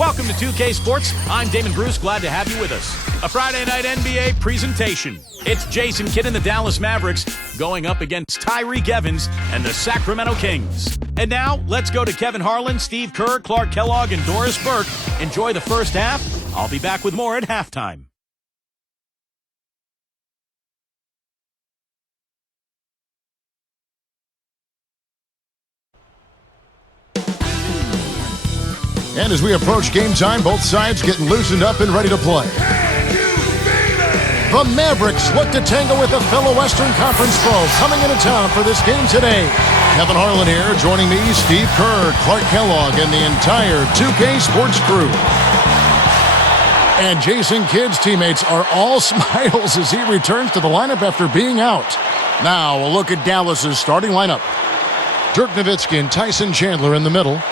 Welcome to 2K Sports. I'm Damon Bruce. Glad to have you with us. A Friday night NBA presentation. It's Jason Kidd and the Dallas Mavericks going up against Tyreke Evans and the Sacramento Kings. And now, let's go to Kevin Harlan, Steve Kerr, Clark Kellogg, and Doris Burke. Enjoy the first half. I'll be back with more at halftime. And as we approach game time, both sides getting loosened up and ready to play. The Mavericks look to tangle with a fellow Western Conference foe coming into town for this game today. Kevin Harlan here, joining me, Steve Kerr, Clark Kellogg, and the entire 2K Sports crew. And Jason Kidd's teammates are all smiles as he returns to the lineup after being out. Now a look at Dallas's starting lineup. Dirk Nowitzki and Tyson Chandler in the middle.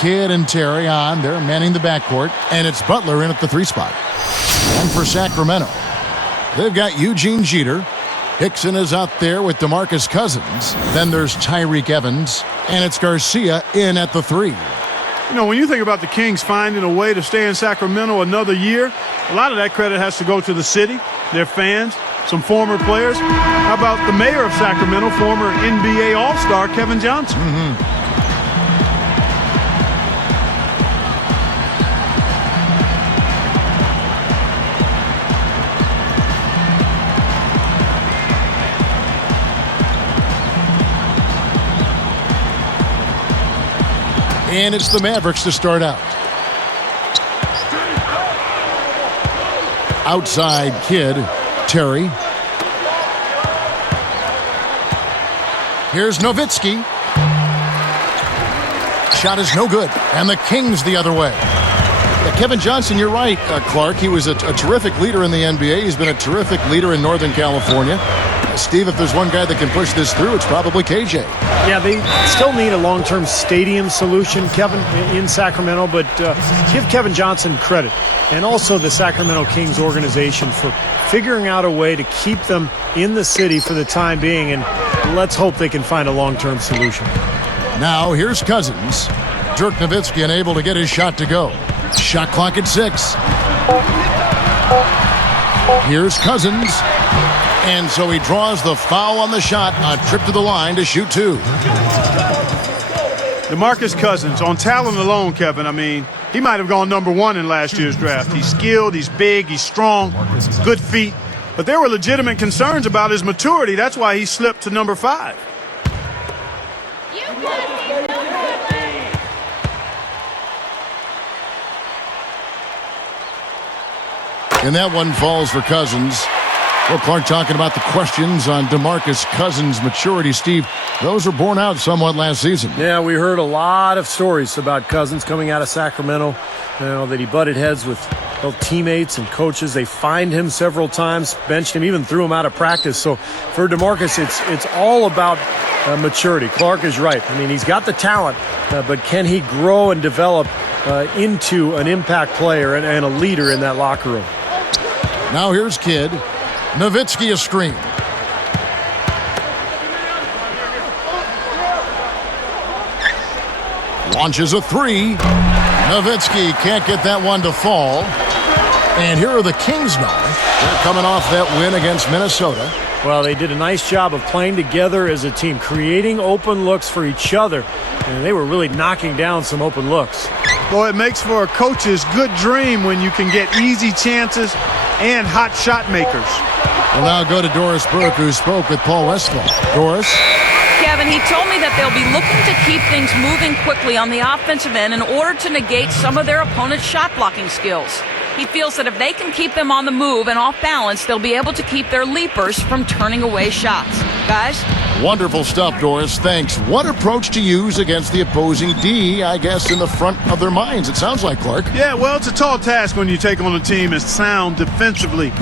Kidd and Terry on. They're manning the backcourt. And it's Butler in at the 3 spot. And for Sacramento, they've got Eugene Jeter. Hickson is out there with DeMarcus Cousins. Then there's Tyreke Evans. And it's Garcia in at the 3. You know, when you think about the Kings finding a way to stay in Sacramento another year, a lot of that credit has to go to the city, their fans, some former players. How about the mayor of Sacramento, former NBA All-Star Kevin Johnson? And it's the Mavericks to start out. Outside Kidd, Terry. Here's Nowitzki. Shot is no good. And the Kings the other way. Kevin Johnson, you're right, Clark. He was a terrific leader in the NBA. He's been a terrific leader in Northern California. Steve, if there's one guy that can push this through, it's probably KJ. Yeah, they still need a long-term stadium solution, Kevin, in Sacramento, but give Kevin Johnson credit, and also the Sacramento Kings organization for figuring out a way to keep them in the city for the time being, and let's hope they can find a long-term solution. Now, here's Cousins. Dirk Nowitzki unable to get his shot to go. Shot clock at 6. Here's Cousins. And so he draws the foul on the shot, a trip to the line to shoot 2. DeMarcus Cousins, on talent alone, Kevin, I mean, he might have gone number 1 in last year's draft. He's skilled, he's big, he's strong, good feet. But there were legitimate concerns about his maturity. That's why he slipped to number 5. And that one falls for Cousins. Well, Clark talking about the questions on DeMarcus Cousins' maturity. Steve, those were borne out somewhat last season. Yeah, we heard a lot of stories about Cousins coming out of Sacramento, that he butted heads with both teammates and coaches. They fined him several times, benched him, even threw him out of practice. So for DeMarcus, it's all about maturity. Clark is right. I mean, he's got the talent, but can he grow and develop into an impact player and a leader in that locker room? Now here's Kidd. Nowitzki a screen. Launches a 3. Nowitzki can't get that one to fall. And here are the Kings now. They're coming off that win against Minnesota. Well, they did a nice job of playing together as a team, creating open looks for each other. And they were really knocking down some open looks. Well, it makes for a coach's good dream when you can get easy chances and hot shot makers. We'll now go to Doris Burke, who spoke with Paul Westphal. Doris? Kevin, he told me that they'll be looking to keep things moving quickly on the offensive end in order to negate some of their opponent's shot blocking skills. He feels that if they can keep them on the move and off balance, they'll be able to keep their leapers from turning away shots. Guys? Wonderful stuff, Doris. Thanks. What approach to use against the opposing D, I guess, in the front of their minds, it sounds like, Clark. Yeah, well, it's a tall task when you take on a team as sound defensively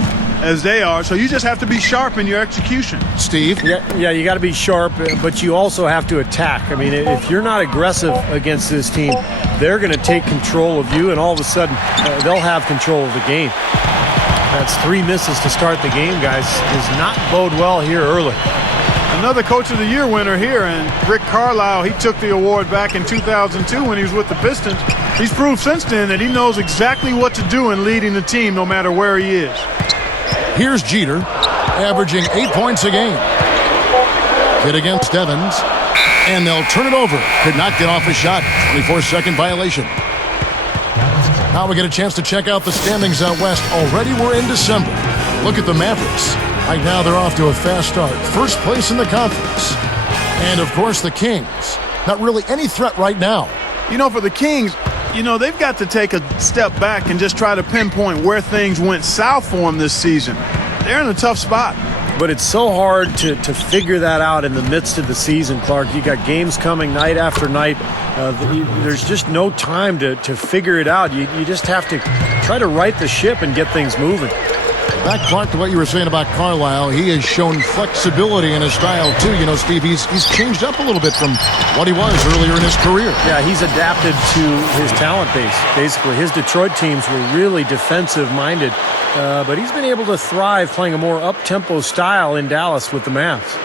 as they are, so you just have to be sharp in your execution. Steve? Yeah, you got to be sharp, but you also have to attack. I mean, if you're not aggressive against this team, they're going to take control of you, and all of a sudden, they'll have control of the game. That's 3 misses to start the game, guys. Does not bode well here early. Another Coach of the Year winner here, and Rick Carlisle, he took the award back in 2002 when he was with the Pistons. He's proved since then that he knows exactly what to do in leading the team no matter where he is. Here's Jeter, averaging 8 points a game. Hit against Evans, and they'll turn it over. Could not get off a shot. 24-second violation. Now we get a chance to check out the standings out west. Already we're in December. Look at the Mavericks. Right now they're off to a fast start. First place in the conference. And, of course, the Kings. Not really any threat right now. You know, for the Kings, they've got to take a step back and just try to pinpoint where things went south for them this season. They're in a tough spot. But it's so hard to figure that out in the midst of the season, Clark. You got games coming night after night. There's just no time to figure it out. You just have to try to right the ship and get things moving. Back, Clark, to what you were saying about Carlisle, he has shown flexibility in his style, too. Steve, he's changed up a little bit from what he was earlier in his career. Yeah, he's adapted to his talent base, basically. His Detroit teams were really defensive-minded, but he's been able to thrive playing a more up-tempo style in Dallas with the Mavs.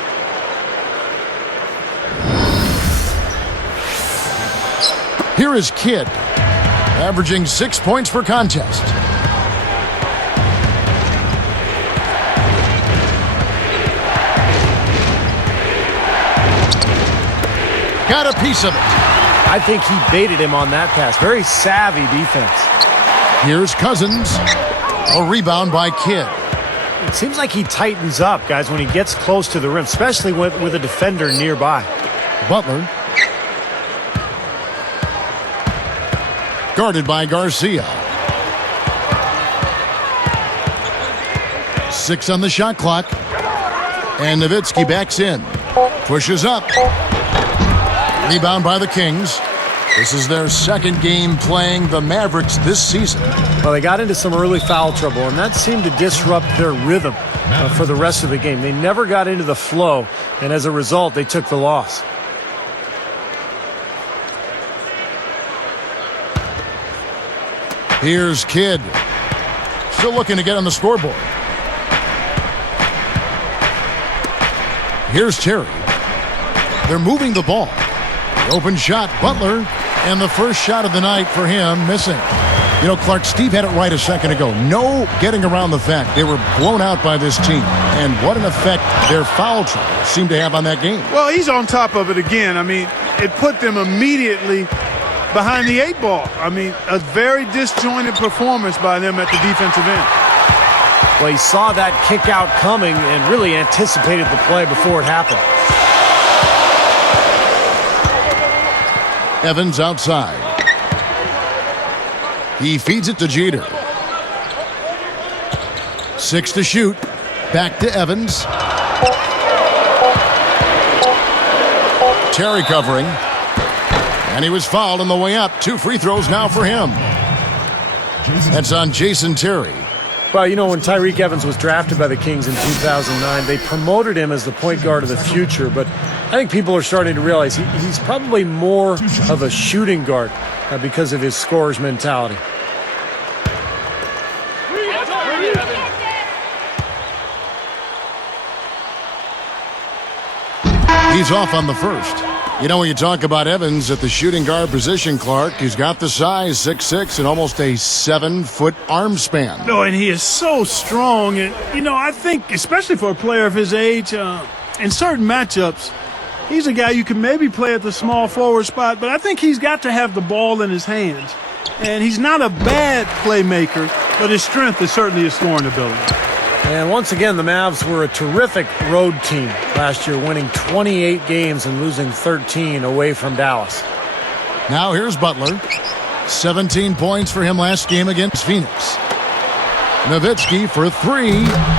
Here is Kidd, averaging 6 points per contest. Got a piece of it. I think he baited him on that pass. Very savvy defense. Here's Cousins. A rebound by Kidd. It seems like he tightens up, guys, when he gets close to the rim, especially with a defender nearby. Butler. Guarded by Garcia. 6 on the shot clock. And Nowitzki backs in. Pushes up. Rebound by the Kings. This is their second game playing the Mavericks this season. Well, they got into some early foul trouble, and that seemed to disrupt their rhythm for the rest of the game. They never got into the flow, and as a result, they took the loss. Here's Kidd. Still looking to get on the scoreboard. Here's Terry. They're moving the ball. Open shot, Butler, and the first shot of the night for him, missing. Clark, Steve had it right a second ago. No getting around the fact they were blown out by this team, and what an effect their foul trouble seemed to have on that game. Well, he's on top of it again. It put them immediately behind the 8 ball. A very disjointed performance by them at the defensive end. Well, he saw that kick out coming and really anticipated the play before it happened. Evans outside. He feeds it to Jeter. 6 to shoot. Back to Evans. Terry covering. And he was fouled on the way up. 2 free throws now for him. That's on Jason Terry. Well, when Tyreke Evans was drafted by the Kings in 2009, they promoted him as the point guard of the future, but I think people are starting to realize he's probably more of a shooting guard because of his scorer's mentality. He's off on the first. When you talk about Evans at the shooting guard position, Clark, he's got the size, 6'6", and almost a 7-foot arm span. No, and he is so strong. And, I think, especially for a player of his age, in certain matchups, he's a guy you can maybe play at the small forward spot, but I think he's got to have the ball in his hands. And he's not a bad playmaker, but his strength is certainly his scoring ability. And once again, the Mavs were a terrific road team last year, winning 28 games and losing 13 away from Dallas. Now here's Butler. 17 points for him last game against Phoenix. Nowitzki for 3.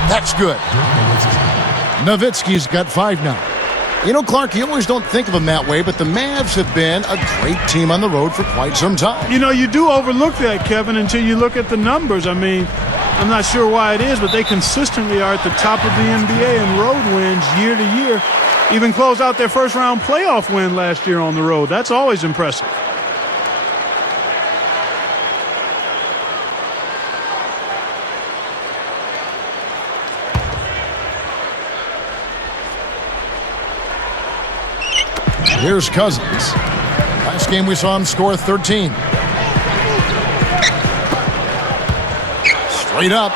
That's good. Nowitzki's got 5 now. Clark, you always don't think of them that way, but the Mavs have been a great team on the road for quite some time. You do overlook that, Kevin, until you look at the numbers. I'm not sure why it is, but they consistently are at the top of the NBA in road wins year to year. Even closed out their first-round playoff win last year on the road. That's always impressive. Here's Cousins. Last game we saw him score 13. Straight up.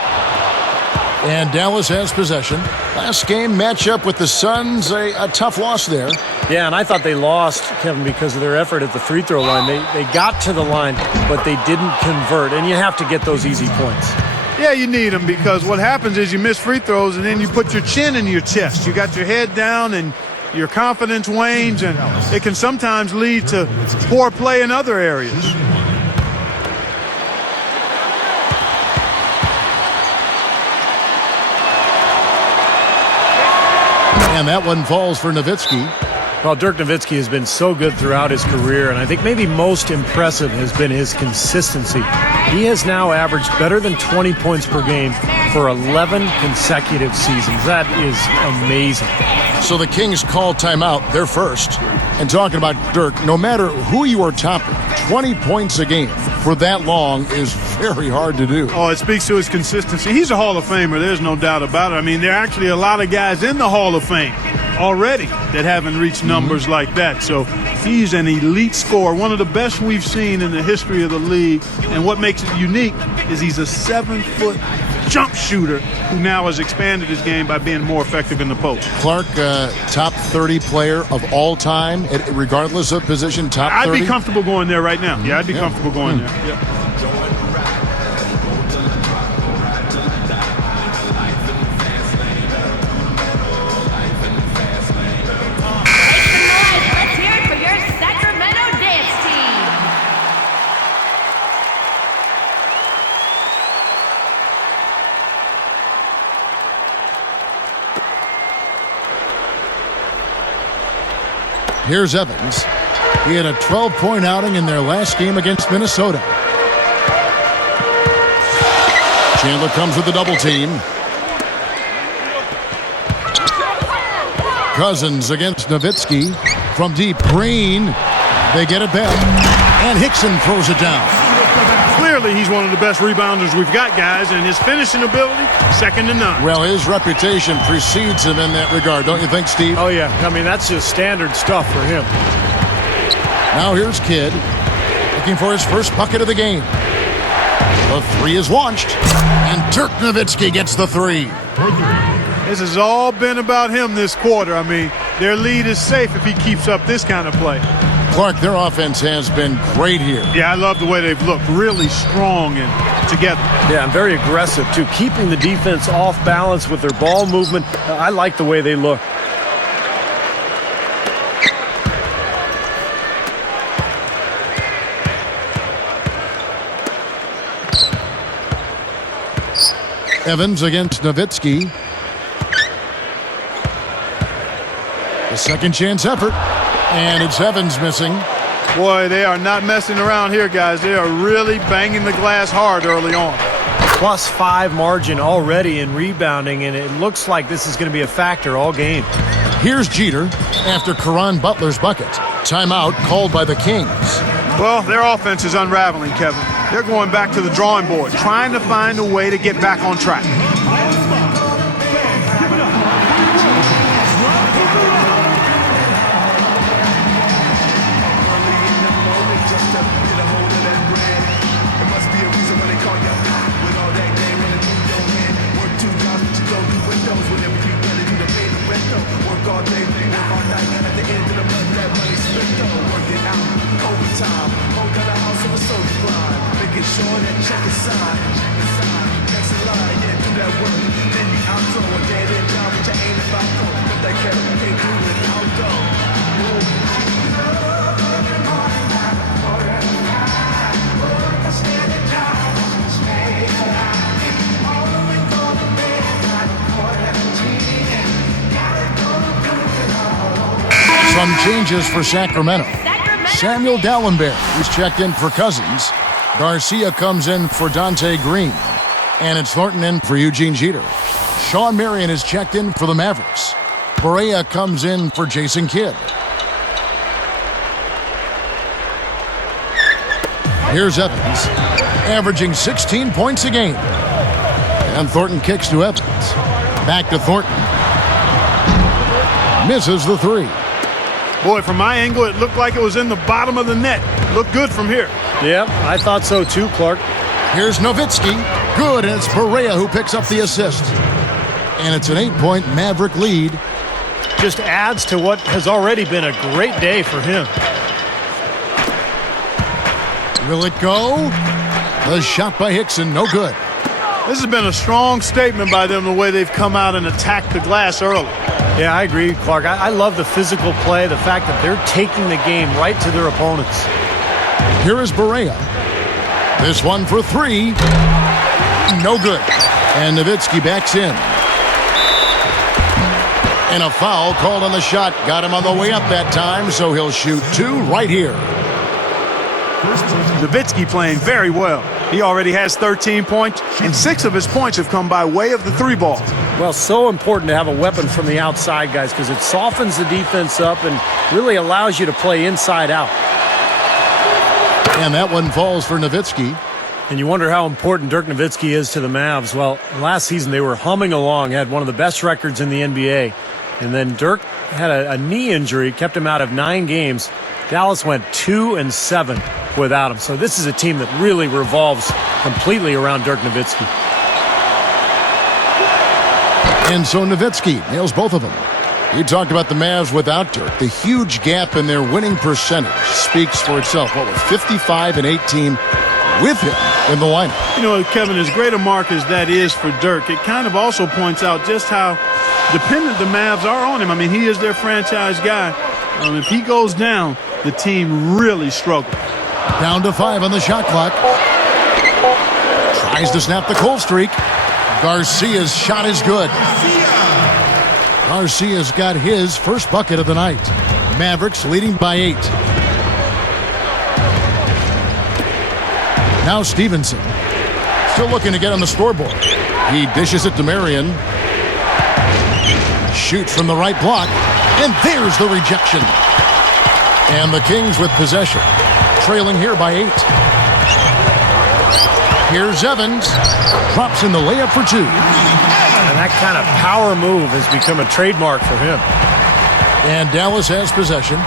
And Dallas has possession. Last game matchup with the Suns, a tough loss there. Yeah, and I thought they lost, Kevin, because of their effort at the free throw line. They got to the line, but they didn't convert, and you have to get those easy points. Yeah, you need them because what happens is you miss free throws and then you put your chin in your chest. You got your head down and your confidence wanes, and it can sometimes lead to poor play in other areas. And that one falls for Nowitzki. Well, Dirk Nowitzki has been so good throughout his career, and I think maybe most impressive has been his consistency. He has now averaged better than 20 points per game for 11 consecutive seasons. That is amazing. So the Kings call timeout, they're first. And talking about Dirk, no matter who you are topping, 20 points a game for that long is very hard to do. Oh, it speaks to his consistency. He's a Hall of Famer. There's no doubt about it. I mean, there are actually a lot of guys in the Hall of Fame already that haven't reached numbers like that. So he's an elite scorer, one of the best we've seen in the history of the league. And what makes it unique is he's a 7-foot jump shooter who now has expanded his game by being more effective in the post. Clark, top 30 player of all time, regardless of position, top 30? I'd be comfortable going there right now. Yeah, I'd be comfortable going there. Yeah. Let's hear it for your Sacramento dance team. Here's Evans. He had a 12-point outing in their last game against Minnesota. Chandler comes with the double team. Cousins against Nowitzki. From deep, Green. They get it back. And Hickson throws it down. Clearly, he's one of the best rebounders we've got, guys, and his finishing ability, second to none. Well, his reputation precedes him in that regard, don't you think, Steve? Oh, yeah. I mean, that's just standard stuff for him. Now here's Kidd, looking for his first bucket of the game. The three is launched, and Dirk Nowitzki gets the three. This has all been about him this quarter. I mean, their lead is safe if he keeps up this kind of play. Clark, their offense has been great here. Yeah, I love the way they've looked, really strong and together. Yeah, and very aggressive, too, keeping the defense off balance with their ball movement. I like the way they look. Evans against Nowitzki. The second chance effort, and it's Evans missing. Boy, they are not messing around here, guys. They are really banging the glass hard early on. +5 margin already in rebounding, and it looks like this is going to be a factor all game. Here's Jeter after Caron Butler's bucket. Timeout called by the Kings. Well, their offense is unraveling, Kevin. They're going back to the drawing board, trying to find a way to get back on track. Some changes for Sacramento. Samuel Dallenberg is checked in for Cousins. Garcia comes in for Dante Green. And it's Thornton in for Eugene Jeter. Sean Marion is checked in for the Mavericks. Barea comes in for Jason Kidd. Here's Evans, averaging 16 points a game. And Thornton kicks to Evans. Back to Thornton. Misses the three. Boy, from my angle, it looked like it was in the bottom of the net. Looked good from here. Yeah, I thought so too, Clark. Here's Nowitzki. Good, and it's Barea who picks up the assist. And it's an 8-point Maverick lead. Just adds to what has already been a great day for him. Will it go? The shot by Hickson, no good. This has been a strong statement by them, the way they've come out and attacked the glass early. Yeah, I agree, Clark. I love the physical play, the fact that they're taking the game right to their opponents. Here is Barea. This one for three. No good. And Nowitzki backs in. And a foul called on the shot. Got him on the way up that time, so he'll shoot two right here. Nowitzki playing very well. He already has 13 points, and 6 of his points have come by way of the three ball. Well, so important to have a weapon from the outside, guys, because it softens the defense up and really allows you to play inside out. And that one falls for Nowitzki. And you wonder how important Dirk Nowitzki is to the Mavs. Well, last season they were humming along, had one of the best records in the NBA. And then Dirk had a knee injury, kept him out of 9 games. Dallas went 2-7 without him. So this is a team that really revolves completely around Dirk Nowitzki. And so Nowitzki nails both of them. You talked about the Mavs without Dirk. The huge gap in their winning percentage speaks for itself. What was 55 and 18 with him in the lineup? You know, Kevin, as great a mark as that is for Dirk, it kind of also points out just how dependent the Mavs are on him. I mean, he is their franchise guy. If he goes down, the team really struggles. Down to 5 on the shot clock. Tries to snap the cold streak. Garcia's shot is good. Garcia's got his first bucket of the night. Mavericks leading by 8. Now Stevenson. Still looking to get on the scoreboard. He dishes it to Marion. Shoots from the right block. And there's the rejection. And the Kings with possession. Trailing here by 8. Here's Evans. Drops in the layup for 2. And that kind of power move has become a trademark for him. And Dallas has possession.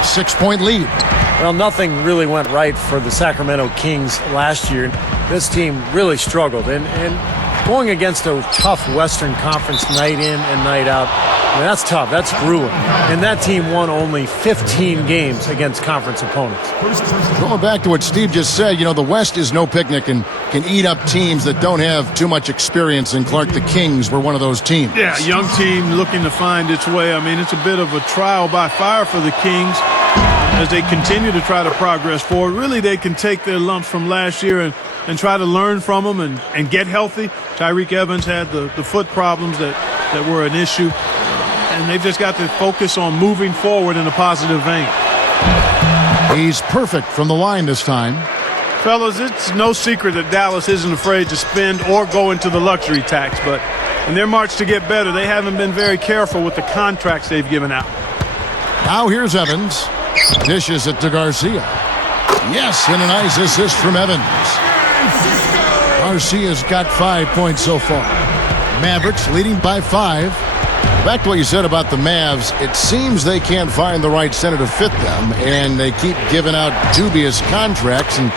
6-point lead. Well, nothing really went right for the Sacramento Kings last year. This team really struggled. And going against a tough Western Conference night in and night out, I mean, that's tough. That's grueling. And that team won only 15 games against conference opponents. Going back to what Steve just said, you know, the West is no picnic and can eat up teams that don't have too much experience. And Clark, the Kings were one of those teams. Yeah, young team looking to find its way. I mean, it's a bit of a trial by fire for the Kings as they continue to try to progress forward. Really, they can take their lumps from last year and try to learn from them and get healthy. Tyreek Evans had the foot problems that were an issue. And they've just got to focus on moving forward in a positive vein. He's perfect from the line this time. Fellas, it's no secret that Dallas isn't afraid to spend or go into the luxury tax. But in their march to get better, they haven't been very careful with the contracts they've given out. Now here's Evans. Dishes it to Garcia. Yes, and a nice assist from Evans. Garcia's got 5 points so far. Mavericks leading by 5. Back to what you said about the Mavs, it seems they can't find the right center to fit them, and they keep giving out dubious contracts. And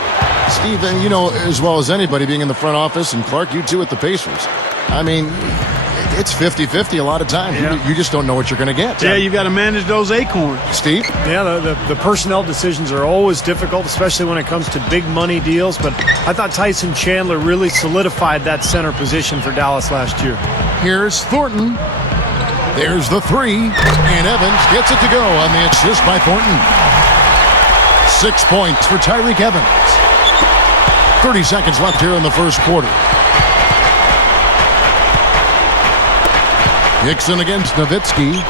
Steve, you know as well as anybody being in the front office, and Clark, you too at the Pacers. I mean, it's 50-50 a lot of times. Yeah. You just don't know what you're going to get. Yeah, you've got to manage those acorns. Steve? Yeah, the personnel decisions are always difficult, especially when it comes to big money deals. But I thought Tyson Chandler really solidified that center position for Dallas last year. Here's Thornton. There's the 3, and Evans gets it to go on the assist by Thornton. 6 points for Tyreek Evans. 30 seconds left here in the first quarter. Hickson against Nowitzki.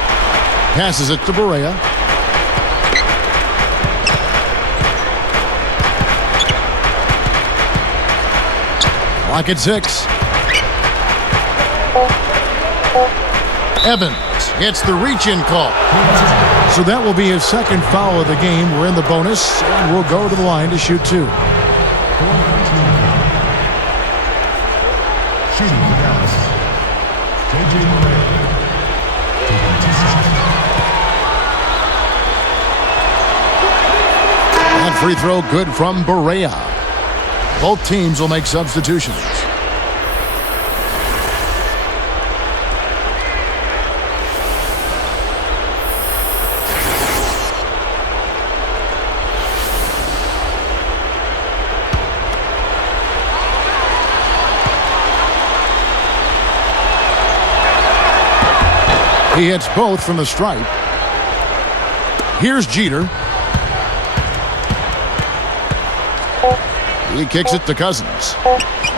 Passes it to Barea. Clock at 6. Evans gets the reach-in call. So that will be his second foul of the game. We're in the bonus, and we'll go to the line to shoot 2. Shooting for Dallas, J.J. Barea. free throw good from Berea. Both teams will make substitutions. He hits both from the stripe. Here's Jeter. He kicks it to Cousins.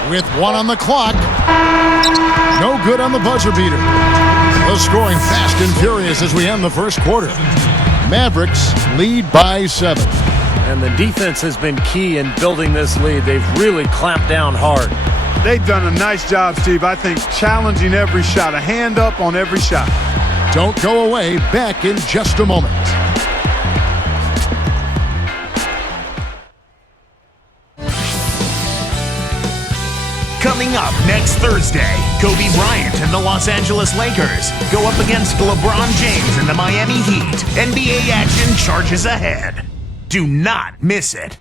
With one on the clock. No good on the buzzer beater. The scoring fast and furious as we end the first quarter. Mavericks lead by 7. And the defense has been key in building this lead. They've really clamped down hard. They've done a nice job, Steve. I think challenging every shot, a hand up on every shot. Don't go away. Back in just a moment. Coming up next Thursday, Kobe Bryant and the Los Angeles Lakers go up against LeBron James and the Miami Heat. NBA action charges ahead. Do not miss it.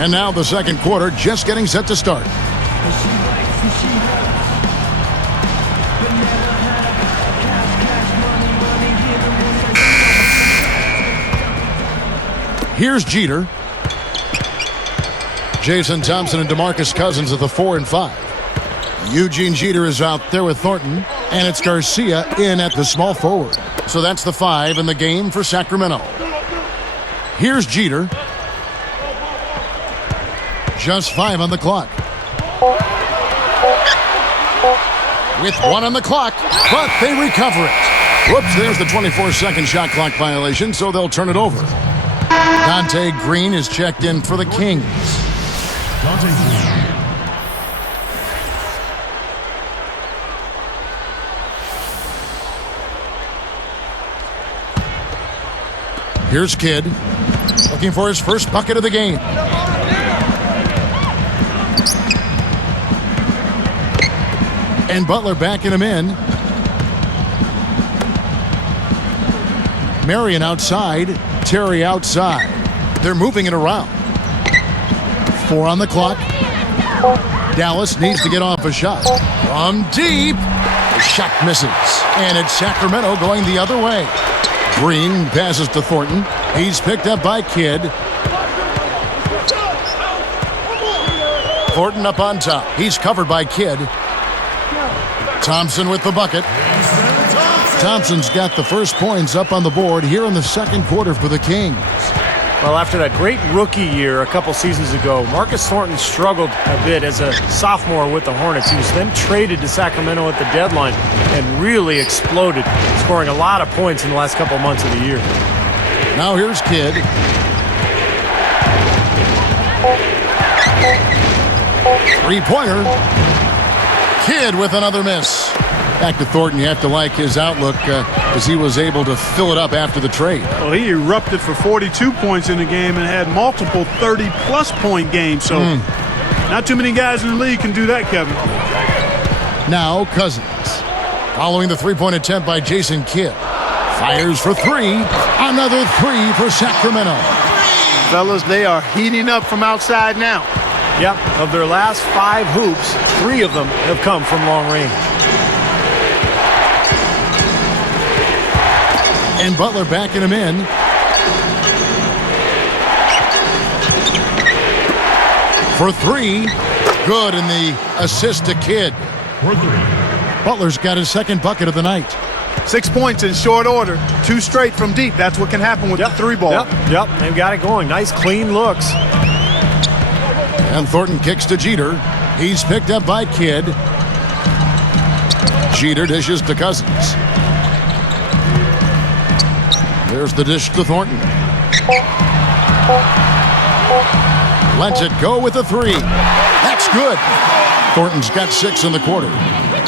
And now the second quarter just getting set to start. Here's Jeter. Jason Thompson and DeMarcus Cousins at the 4 and 5. Eugene Jeter is out there with Thornton, and it's Garcia in at the small forward. So that's the 5 in the game for Sacramento. Here's Jeter. Just 5 on the clock. With 1 on the clock, but they recover it. Whoops, there's the 24-second shot clock violation, so they'll turn it over. Dante Green is checked in for the Kings. Dante Green. Here's Kidd, looking for his first bucket of the game. And Butler backing him in. Marion outside, Terry outside. They're moving it around. 4 on the clock. Dallas needs to get off a shot. From deep. The shot misses. And it's Sacramento going the other way. Green passes to Thornton. He's picked up by Kidd. Thornton up on top. He's covered by Kidd. Thompson with the bucket. Thompson's got the first points up on the board here in the second quarter for the Kings. Well, after that great rookie year a couple seasons ago, Marcus Thornton struggled a bit as a sophomore with the Hornets. He was then traded to Sacramento at the deadline and really exploded, scoring a lot of points in the last couple months of the year. Now here's Kidd. Three-pointer. Kidd with another miss. Back to Thornton. You have to like his outlook as he was able to fill it up after the trade. Well, he erupted for 42 points in the game and had multiple 30-plus point games. So not too many guys in the league can do that, Kevin. Now Cousins. Following the three-point attempt by Jason Kidd. Fires for 3. Another 3 for Sacramento. Fellas, they are heating up from outside now. Yep, of their last 5 hoops, 3 of them have come from long range. And Butler backing him in. For 3. Good, and the assist to Kidd. Butler's got his second bucket of the night. 6 points in short order. 2 straight from deep. That's what can happen with the 3-ball. Yep, they've got it going. Nice, clean looks. And Thornton kicks to Jeter. He's picked up by Kidd. Jeter dishes to Cousins. There's the dish to Thornton. Lets it go with a 3. That's good. Thornton's got 6 in the quarter.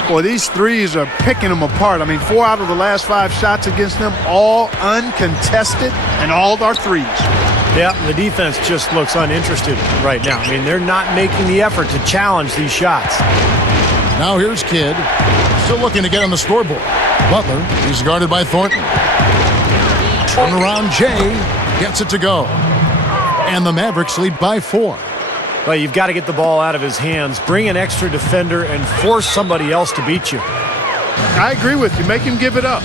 Boy, these threes are picking them apart. I mean, 4 out of the last 5 shots against them, all uncontested, and all are threes. Yeah, the defense just looks uninterested right now. I mean, they're not making the effort to challenge these shots. Now here's Kidd. Still looking to get on the scoreboard. Butler, he's guarded by Thornton. Turnaround Jay gets it to go. And the Mavericks lead by 4. Well, you've got to get the ball out of his hands, bring an extra defender, and force somebody else to beat you. I agree with you. Make him give it up.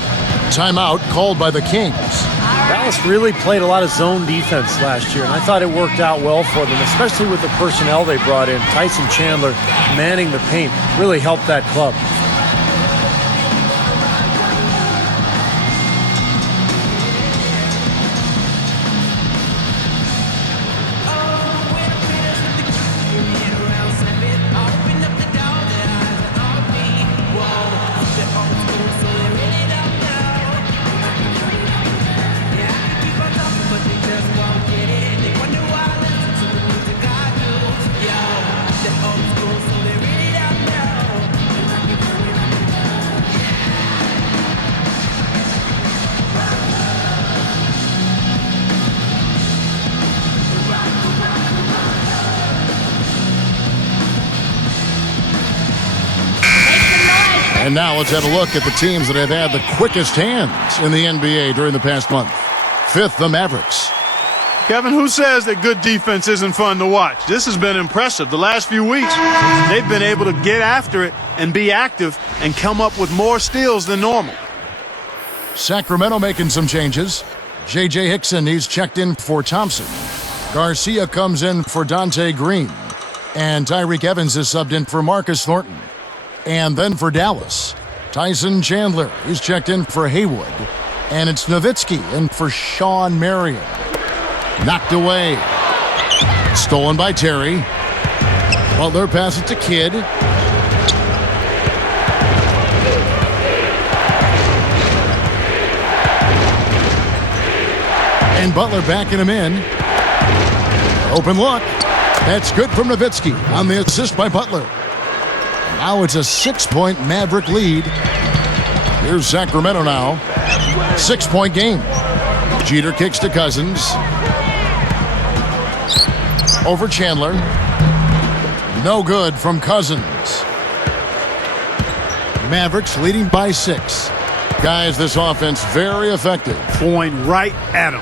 Timeout called by the Kings. Dallas really played a lot of zone defense last year, and I thought it worked out well for them, especially with the personnel they brought in. Tyson Chandler manning the paint really helped that club. And now let's have a look at the teams that have had the quickest hands in the NBA during the past month. 5th, the Mavericks. Kevin, who says that good defense isn't fun to watch? This has been impressive. The last few weeks, they've been able to get after it and be active and come up with more steals than normal. Sacramento making some changes. J.J. Hickson, he's checked in for Thompson. Garcia comes in for Dante Green. And Tyreek Evans is subbed in for Marcus Thornton. And then for Dallas, Tyson Chandler is checked in for Haywood. And it's Nowitzki in for Sean Marion. Knocked away. Stolen by Terry. Butler passes to Kidd. And Butler backing him in. Open look. That's good from Nowitzki on the assist by Butler. Now it's a 6-point Maverick lead. Here's Sacramento now. 6-point game. Jeter kicks to Cousins. Over Chandler. No good from Cousins. Mavericks leading by 6. Guys, this offense very effective. Point right at him.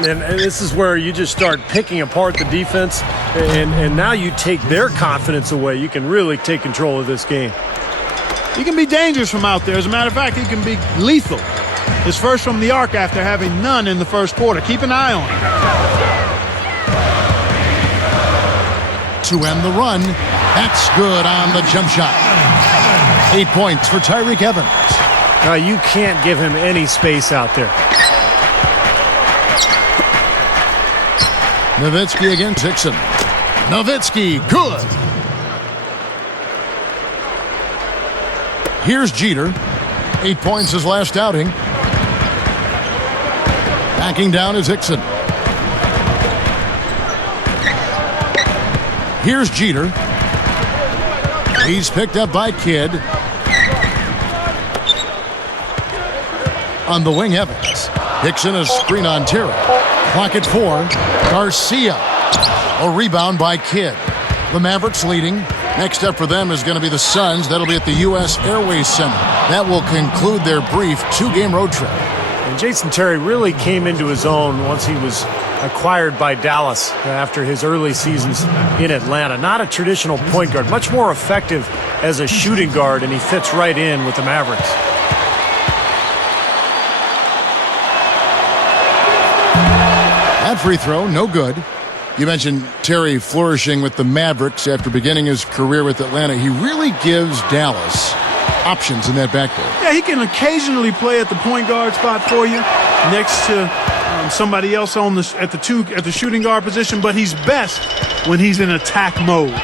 And this is where you just start picking apart the defense, and now you take their confidence away. You can really take control of this game. He can be dangerous from out there. As a matter of fact, he can be lethal. His first from the arc after having none in the first quarter. Keep an eye on him. To end the run, that's good on the jump shot. 8 points for Tyreek Evans. Now you can't give him any space out there. Nowitzki against Hickson. Nowitzki, good. Here's Jeter. 8 points his last outing. Backing down is Hickson. Here's Jeter. He's picked up by Kidd. On the wing, Evans. Hickson a screen on Terry. Clock at 4. Garcia. A rebound by Kidd. The Mavericks leading. Next up for them is going to be the Suns. That'll be at the U.S. Airways Center. That will conclude their brief 2-game road trip. And Jason Terry really came into his own once he was acquired by Dallas after his early seasons in Atlanta. Not a traditional point guard, much more effective as a shooting guard, and he fits right in with the Mavericks. That free throw, no good. You mentioned Terry flourishing with the Mavericks after beginning his career with Atlanta. He really gives Dallas options in that backcourt. Yeah, he can occasionally play at the point guard spot for you next to somebody else on at the shooting guard position, but he's best when he's in attack mode.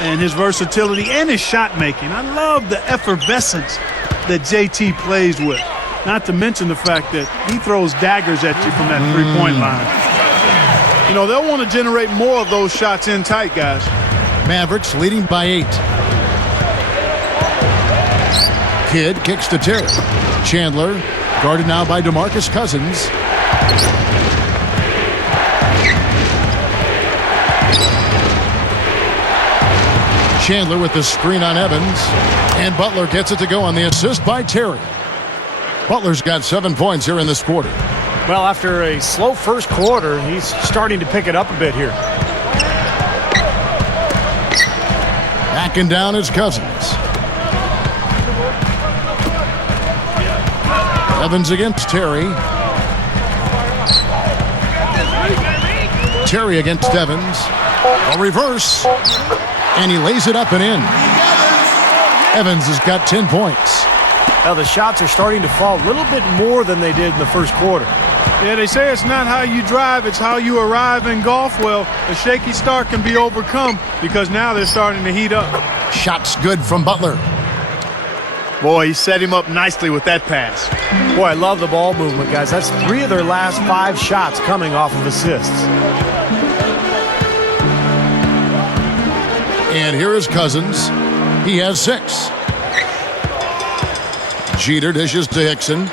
And his versatility and his shot making. I love the effervescence that JT plays with. Not to mention the fact that he throws daggers at you from that three-point line. You know, they'll want to generate more of those shots in tight, guys. Mavericks leading by 8. Kidd kicks to Terry. Chandler guarded now by DeMarcus Cousins. Chandler with the screen on Evans. And Butler gets it to go on the assist by Terry. Butler's got 7 points here in this quarter. Well, after a slow first quarter, he's starting to pick it up a bit here. Backing down is Cousins. Evans against Terry. Terry against Evans. A reverse. And he lays it up and in. Evans has got 10 points. Now the shots are starting to fall a little bit more than they did in the first quarter. Yeah, they say it's not how you drive, it's how you arrive in golf. Well, a shaky start can be overcome because now they're starting to heat up. Shots good from Butler. Boy, he set him up nicely with that pass. Boy, I love the ball movement, guys. That's 3 of their last 5 shots coming off of assists. And here is Cousins. He has 6. Jeter dishes to Hickson.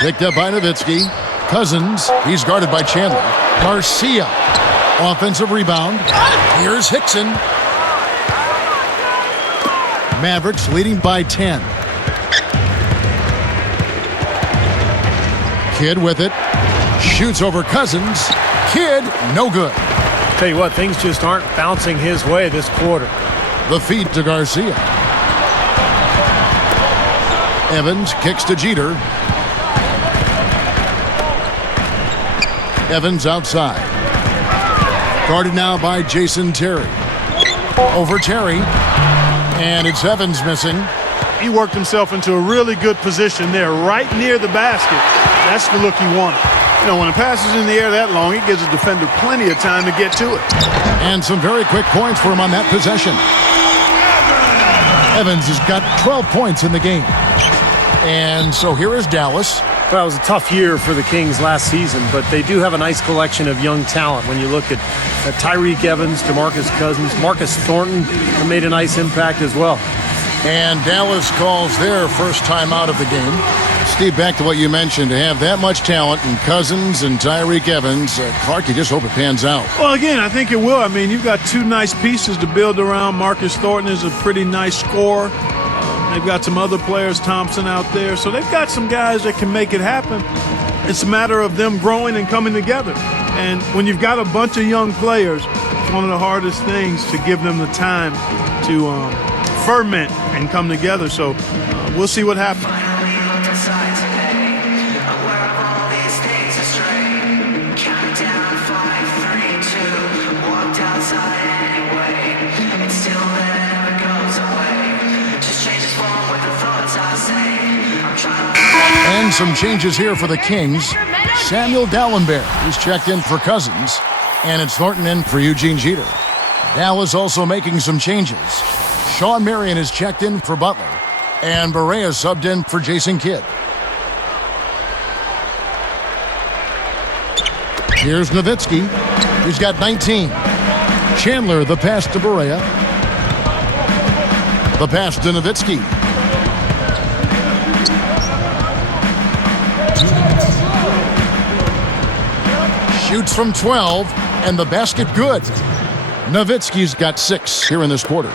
Picked up by Nowitzki. Cousins, he's guarded by Chandler. Garcia, offensive rebound. Here's Hickson. Mavericks leading by 10. Kidd with it. Shoots over Cousins. Kidd, no good. Tell you what, things just aren't bouncing his way this quarter. The feed to Garcia. Evans kicks to Jeter. Evans outside. Guarded now by Jason Terry. Over Terry. And it's Evans missing. He worked himself into a really good position there, right near the basket. That's the look he wanted. You know, when a pass is in the air that long, it gives a defender plenty of time to get to it. And some very quick points for him on that possession. Evans has got 12 points in the game. And so here is Dallas. Well, it was a tough year for the Kings last season, but they do have a nice collection of young talent. When you look at Tyreek Evans, DeMarcus Cousins, Marcus Thornton made a nice impact as well. And Dallas calls their first time out of the game. Steve, back to what you mentioned, to have that much talent in Cousins and Tyreek Evans, Clark, you just hope it pans out. Well, again, I think it will. I mean, you've got 2 nice pieces to build around. Marcus Thornton is a pretty nice scorer. They've got some other players, Thompson out there. So they've got some guys that can make it happen. It's a matter of them growing and coming together. And when you've got a bunch of young players, it's one of the hardest things to give them the time to ferment and come together. So we'll see what happens. And some changes here for the Kings. Samuel Dallenberg is checked in for Cousins, and it's Thornton in for Eugene Jeter. Dallas also making some changes. Sean Marion is checked in for Butler, and Barea subbed in for Jason Kidd. Here's Nowitzki. He's got 19. Chandler, the pass to Barea. The pass to Nowitzki. Shoots from 12, and the basket good. Nowitzki's got 6 here in this quarter.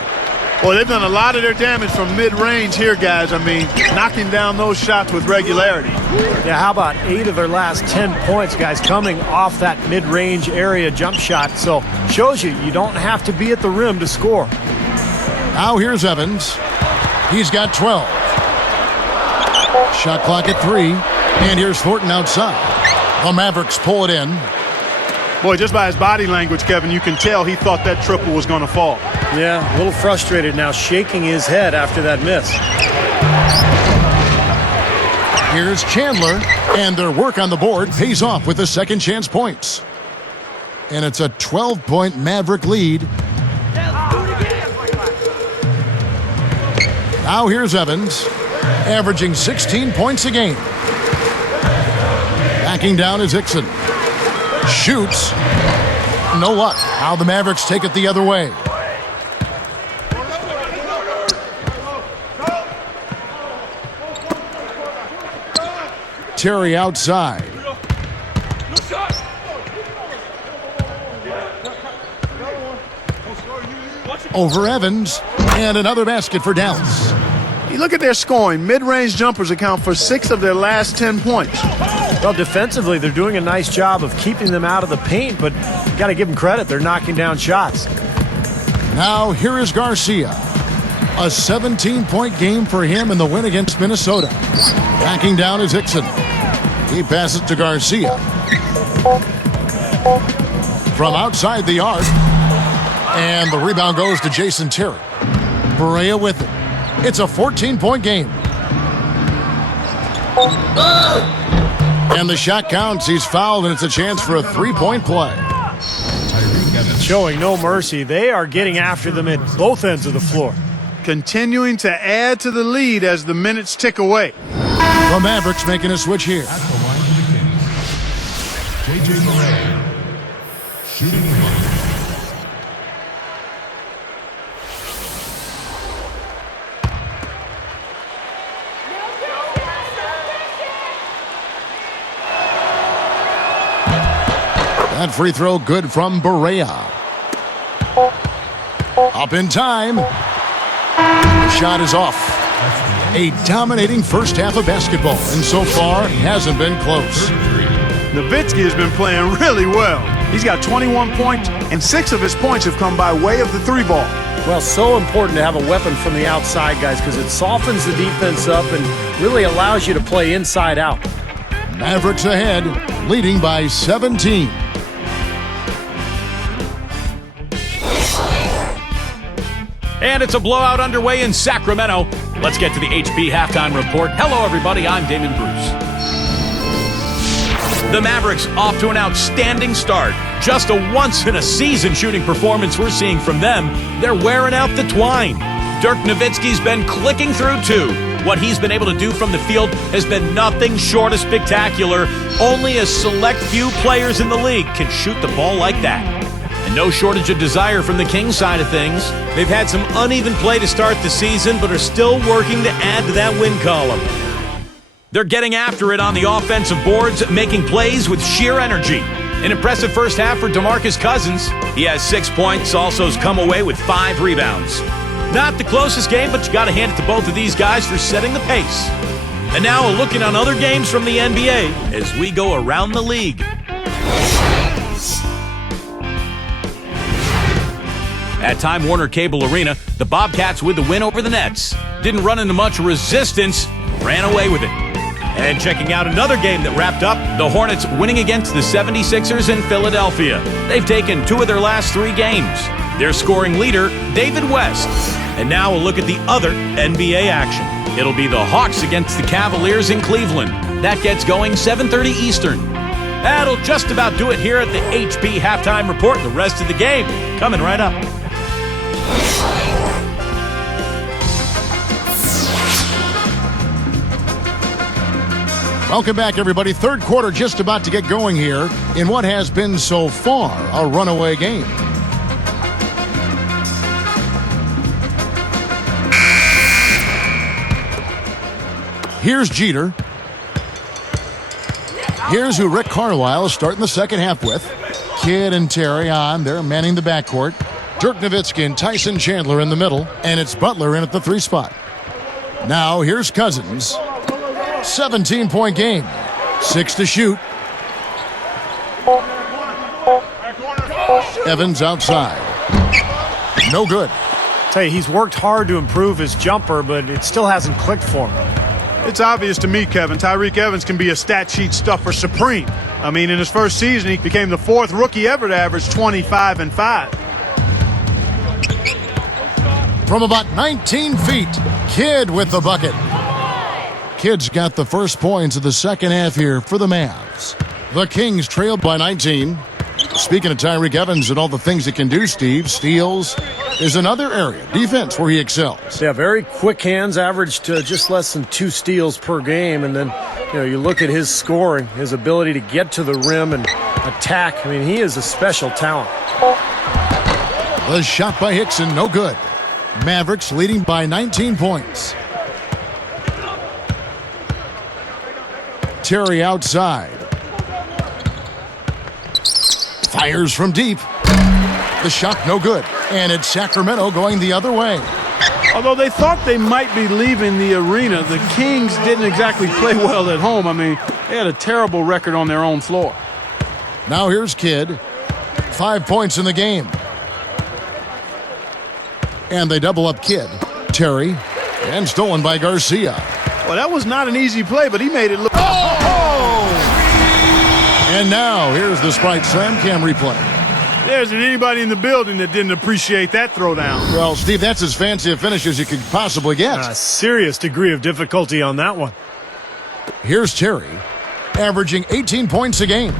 Well, they've done a lot of their damage from mid-range here, guys. I mean, knocking down those shots with regularity. Yeah, how about 8 of their last 10 points, guys, coming off that mid-range area jump shot. So, shows you don't have to be at the rim to score. Now here's Evans. He's got 12. Shot clock at 3. And here's Thornton outside. The Mavericks pull it in. Boy, just by his body language, Kevin, you can tell he thought that triple was going to fall. Yeah, a little frustrated now, shaking his head after that miss. Here's Chandler, and their work on the board pays off with the second chance points. And it's a 12-point Maverick lead. Now here's Evans, averaging 16 points a game. Backing down is Hickson. Shoots. No luck. How the Mavericks take it the other way. Terry outside. Over Evans. And another basket for Dallas. You look at their scoring. Mid-range jumpers account for 6 of their last 10 points. Well, defensively, they're doing a nice job of keeping them out of the paint, but you got to give them credit. They're knocking down shots. Now here is Garcia. A 17-point game for him in the win against Minnesota. Backing down is Hickson. He passes to Garcia. From outside the arc. And the rebound goes to Jason Terry. Barea with it. It's a 14-point game. And the shot counts. He's fouled, and it's a chance for a 3-point play. Showing no mercy. They are getting after them at both ends of the floor. Continuing to add to the lead as the minutes tick away. The Mavericks making a switch here. At the line for the Kings, J.J. Barea, shooting one. That free throw good from Barea. Up in time. The shot is off. A dominating first half of basketball, and so far hasn't been close. Nowitzki has been playing really well. He's got 21 points, and 6 of his points have come by way of the 3-ball. Well, so important to have a weapon from the outside, guys, because it softens the defense up and really allows you to play inside out. Mavericks ahead, leading by 17. And it's a blowout underway in Sacramento. Let's get to the HP halftime report. Hello, everybody. I'm Damon Bruce. The Mavericks off to an outstanding start. Just a once-in-a-season shooting performance we're seeing from them. They're wearing out the twine. Dirk Nowitzki's been clicking through, too. What he's been able to do from the field has been nothing short of spectacular. Only a select few players in the league can shoot the ball like that. And no shortage of desire from the Kings side of things. They've had some uneven play to start the season, but are still working to add to that win column. They're getting after it on the offensive boards, making plays with sheer energy. An impressive first half for DeMarcus Cousins. He has 6 points, also has come away with 5 rebounds. Not the closest game, but you got to hand it to both of these guys for setting the pace. And now looking on other games from the NBA as we go around the league. At Time Warner Cable Arena, the Bobcats with the win over the Nets. Didn't run into much resistance, ran away with it. And checking out another game that wrapped up, the Hornets winning against the 76ers in Philadelphia. They've taken 2 of their last 3 games. Their scoring leader, David West. And now a look at the other NBA action. It'll be the Hawks against the Cavaliers in Cleveland. That gets going 7:30 Eastern. That'll just about do it here at the HP Halftime Report. The rest of the game coming right up. Welcome back, everybody. Third quarter just about to get going here in what has been so far a runaway game. Here's Jeter. Here's who Rick Carlisle is starting the second half with. Kidd and Terry on. They're manning the backcourt. Dirk Nowitzki and Tyson Chandler in the middle. And it's Butler in at the 3 spot. Now here's Cousins. 17-point game. 6 to shoot. Evans outside. No good. Tell you, he's worked hard to improve his jumper, but it still hasn't clicked for him. It's obvious to me, Kevin, Tyreke Evans can be a stat sheet stuffer supreme. I mean, in his first season, he became the 4th rookie ever to average 25 and 5. From about 19 feet, Kidd with the bucket. Kidd's got the first points of the second half here for the Mavs. The Kings trailed by 19. Speaking of Tyreke Evans and all the things he can do, Steve, steals is another area, defense, where he excels. Yeah, very quick hands, averaged just less than 2 steals per game. And then, you look at his scoring, his ability to get to the rim and attack. I mean, he is a special talent. The shot by Hickson, no good. Mavericks leading by 19 points. Terry outside. Fires from deep. The shot no good. And it's Sacramento going the other way. Although they thought they might be leaving the arena, the Kings didn't exactly play well at home. I mean, they had a terrible record on their own floor. Now here's Kidd. 5 points in the game. And they double up Kidd. Terry. And stolen by Garcia. Well, that was not an easy play, but he made it look... Oh! And now here's the Sprite Slam Cam replay. There isn't anybody in the building that didn't appreciate that throwdown. Well, Steve, that's as fancy a finish as you could possibly get. A serious degree of difficulty on that one. Here's Terry, averaging 18 points a game.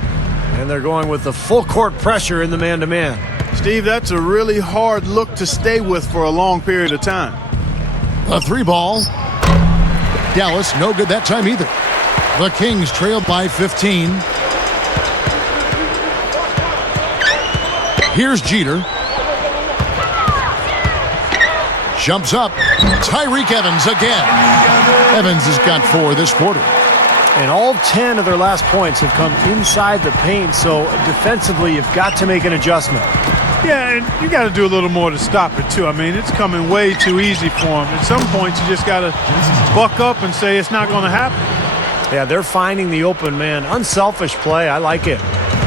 And they're going with the full court pressure in the man-to-man. Steve, that's a really hard look to stay with for a long period of time. A 3-ball. Dallas, no good that time either. The Kings trailed by 15. Here's Jeter. Jumps up. Tyreek Evans again. Evans has got 4 this quarter. And all 10 of their last points have come inside the paint, so defensively you've got to make an adjustment. Yeah, and you got to do a little more to stop it, too. I mean, it's coming way too easy for them. At some points, you just got to buck up and say it's not going to happen. Yeah, they're finding the open man. Unselfish play. I like it.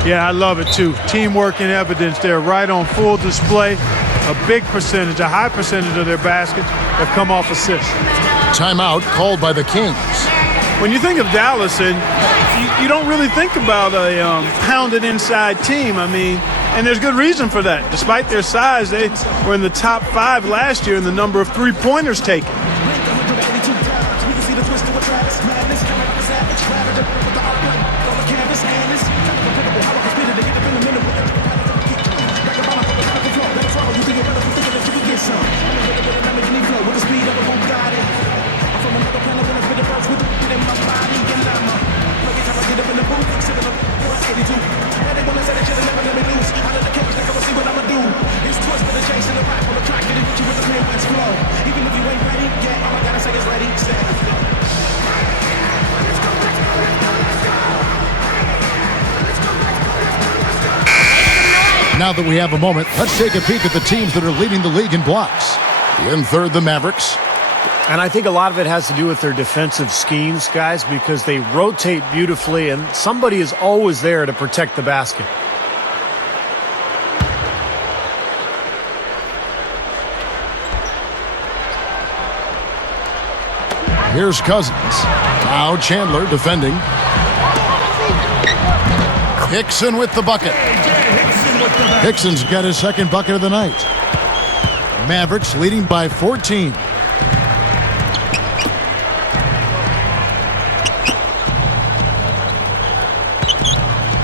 Yeah, I love it, too. Teamwork in evidence. They're right on full display. A big percentage, a high percentage of their baskets have come off assists. Timeout called by the Kings. When you think of Dallas, and you don't really think about a pounded inside team. I mean, and there's good reason for that. Despite their size, they were in the top 5 last year in the number of three-pointers taken. Now that we have a moment, let's take a peek at the teams that are leading the league in blocks. In third, the Mavericks. And I think a lot of it has to do with their defensive schemes, guys, because they rotate beautifully and somebody is always there to protect the basket. Here's Cousins. Now Chandler defending. Hickson with the bucket. Hickson's got his second bucket of the night. Mavericks leading by 14.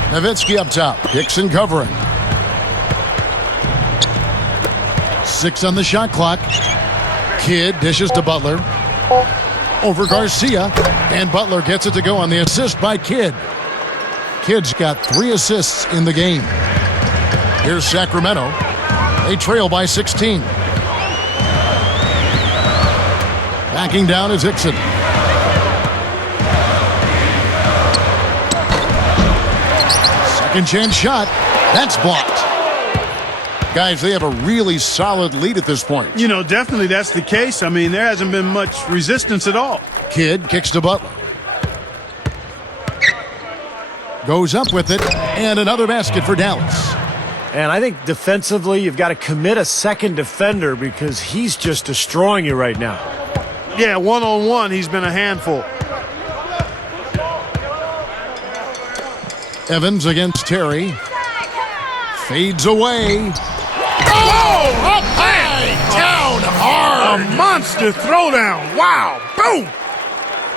Nowitzki up top. Hickson covering. 6 on the shot clock. Kidd dishes to Butler. Over Garcia. And Butler gets it to go on the assist by Kidd. Kidd's got 3 assists in the game. Here's Sacramento. They trail by 16. Backing down is Hickson. Second chance shot. That's blocked. Guys, they have a really solid lead at this point. You know, definitely that's the case. I mean, there hasn't been much resistance at all. Kidd kicks to Butler. Goes up with it. And another basket for Dallas. And I think defensively, you've got to commit a second defender because he's just destroying you right now. Yeah, one-on-one, he's been a handful. Evans against Terry. Fades away. Oh, up high, down hard. A monster throwdown. Wow, boom.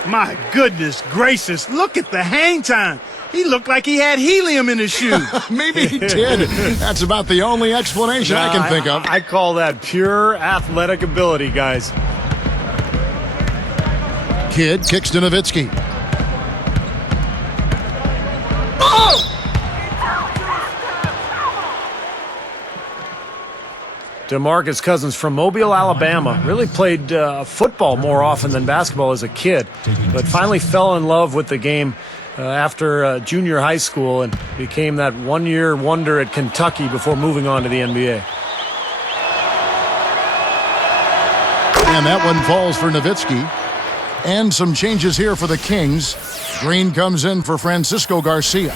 My goodness gracious, look at the hang time. He looked like he had helium in his shoe. Maybe he did. That's about the only explanation I can think of. I call that pure athletic ability, guys. Kidd kicks to Nowitzki. DeMarcus Cousins from Mobile, Alabama. Really played football more often than basketball as a kid, but finally fell in love with the game after junior high school and became that one-year wonder at Kentucky before moving on to the NBA. And that one falls for Nowitzki. And some changes here for the Kings. Green comes in for Francisco Garcia.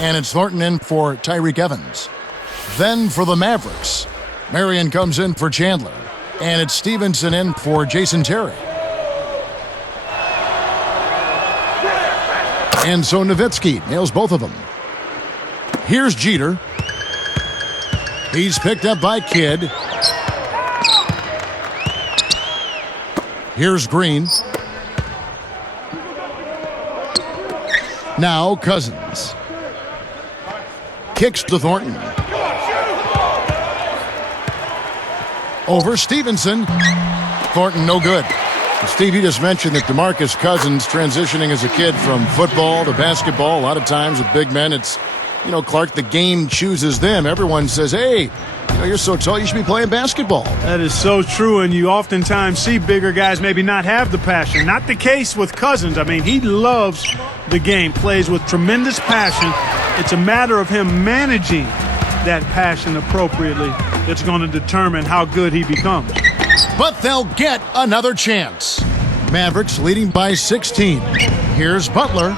And it's Thornton in for Tyreek Evans. Then for the Mavericks, Marion comes in for Chandler. And it's Stevenson in for Jason Terry. And so Nowitzki nails both of them. Here's Jeter. He's picked up by Kidd. Here's Green. Now Cousins. Kicks to Thornton. Over Stevenson. Thornton no good. Steve, you just mentioned that DeMarcus Cousins transitioning as a kid from football to basketball. A lot of times with big men, it's, Clark, the game chooses them. Everyone says, hey, you're so tall, you should be playing basketball. That is so true, and you oftentimes see bigger guys maybe not have the passion. Not the case with Cousins. I mean, he loves the game, plays with tremendous passion. It's a matter of him managing that passion appropriately that's going to determine how good he becomes. But they'll get another chance. Mavericks leading by 16. Here's Butler.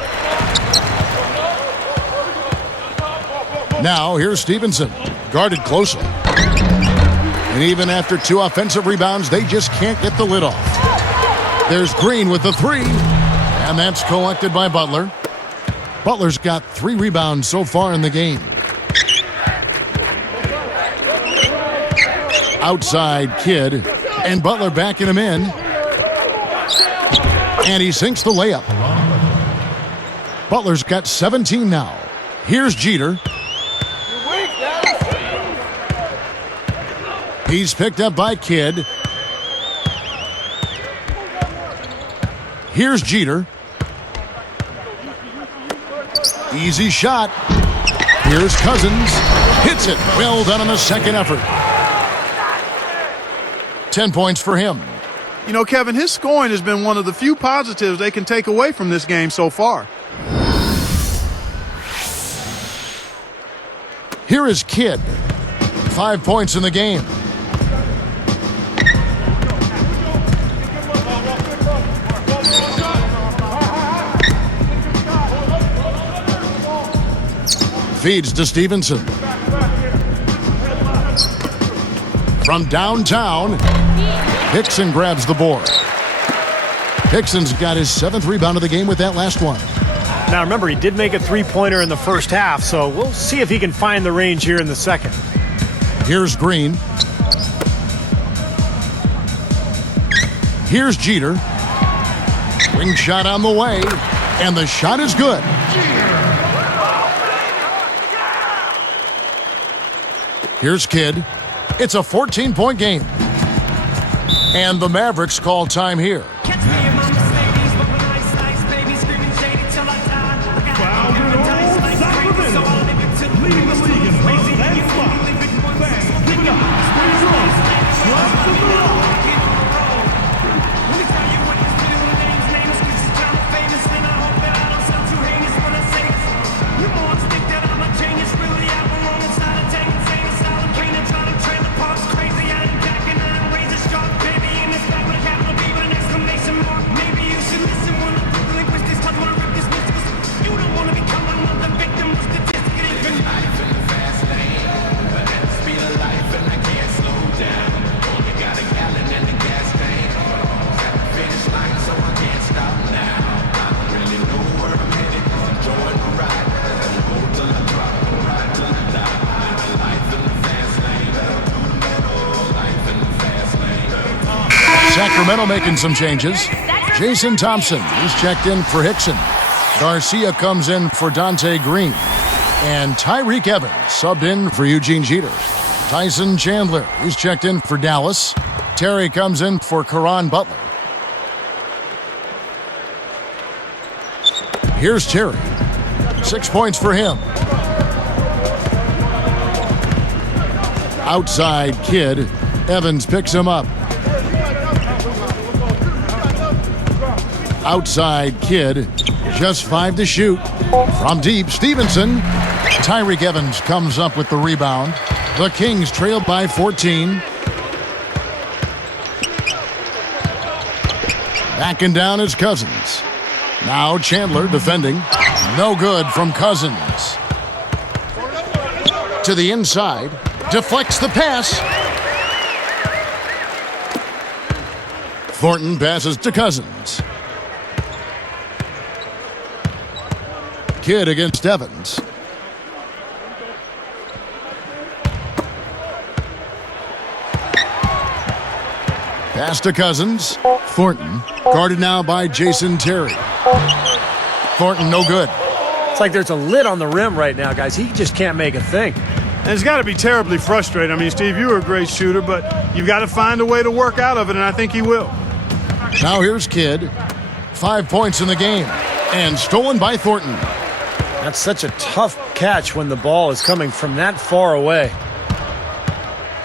Now here's Stevenson, guarded closely. And even after 2 offensive rebounds, they just can't get the lid off. There's Green with the 3, and that's collected by Butler. Butler's got 3 rebounds so far in the game. Outside Kidd, and Butler backing him in. And he sinks the layup. Butler's got 17 now. Here's Jeter. He's picked up by Kidd. Here's Jeter. Easy shot. Here's Cousins. Hits it. Well done on the second effort. 10 points for him. Kevin, his scoring has been one of the few positives they can take away from this game so far. Here is Kidd. 5 points in the game. Feeds to Stevenson. From downtown, Hickson grabs the board. Hickson's got his 7th rebound of the game with that last one. Now remember, he did make a 3-pointer in the first half, so we'll see if he can find the range here in the second. Here's Green. Here's Jeter. Wing shot on the way, and the shot is good. Here's Kidd. It's a 14-point game. And the Mavericks call time here. Sacramento making some changes. Jason Thompson is checked in for Hickson. Garcia comes in for Dante Green. And Tyreek Evans subbed in for Eugene Jeter. Tyson Chandler is checked in for Dallas. Terry comes in for Caron Butler. Here's Terry. 6 points for him. Outside Kidd. Evans picks him up. Outside Kidd. Just 5 to shoot. From deep, Stevenson. Tyreek Evans comes up with the rebound. The Kings trail by 14. Backing down is Cousins. Now Chandler defending. No good from Cousins. To the inside. Deflects the pass. Thornton passes to Cousins. Kidd against Evans. Pass to Cousins. Thornton, guarded now by Jason Terry. Thornton, no good. It's like there's a lid on the rim right now, guys. He just can't make a thing. And it's got to be terribly frustrating. I mean, Steve, you were a great shooter, but you've got to find a way to work out of it, and I think he will. Now here's Kidd. 5 points in the game. And stolen by Thornton. That's such a tough catch when the ball is coming from that far away.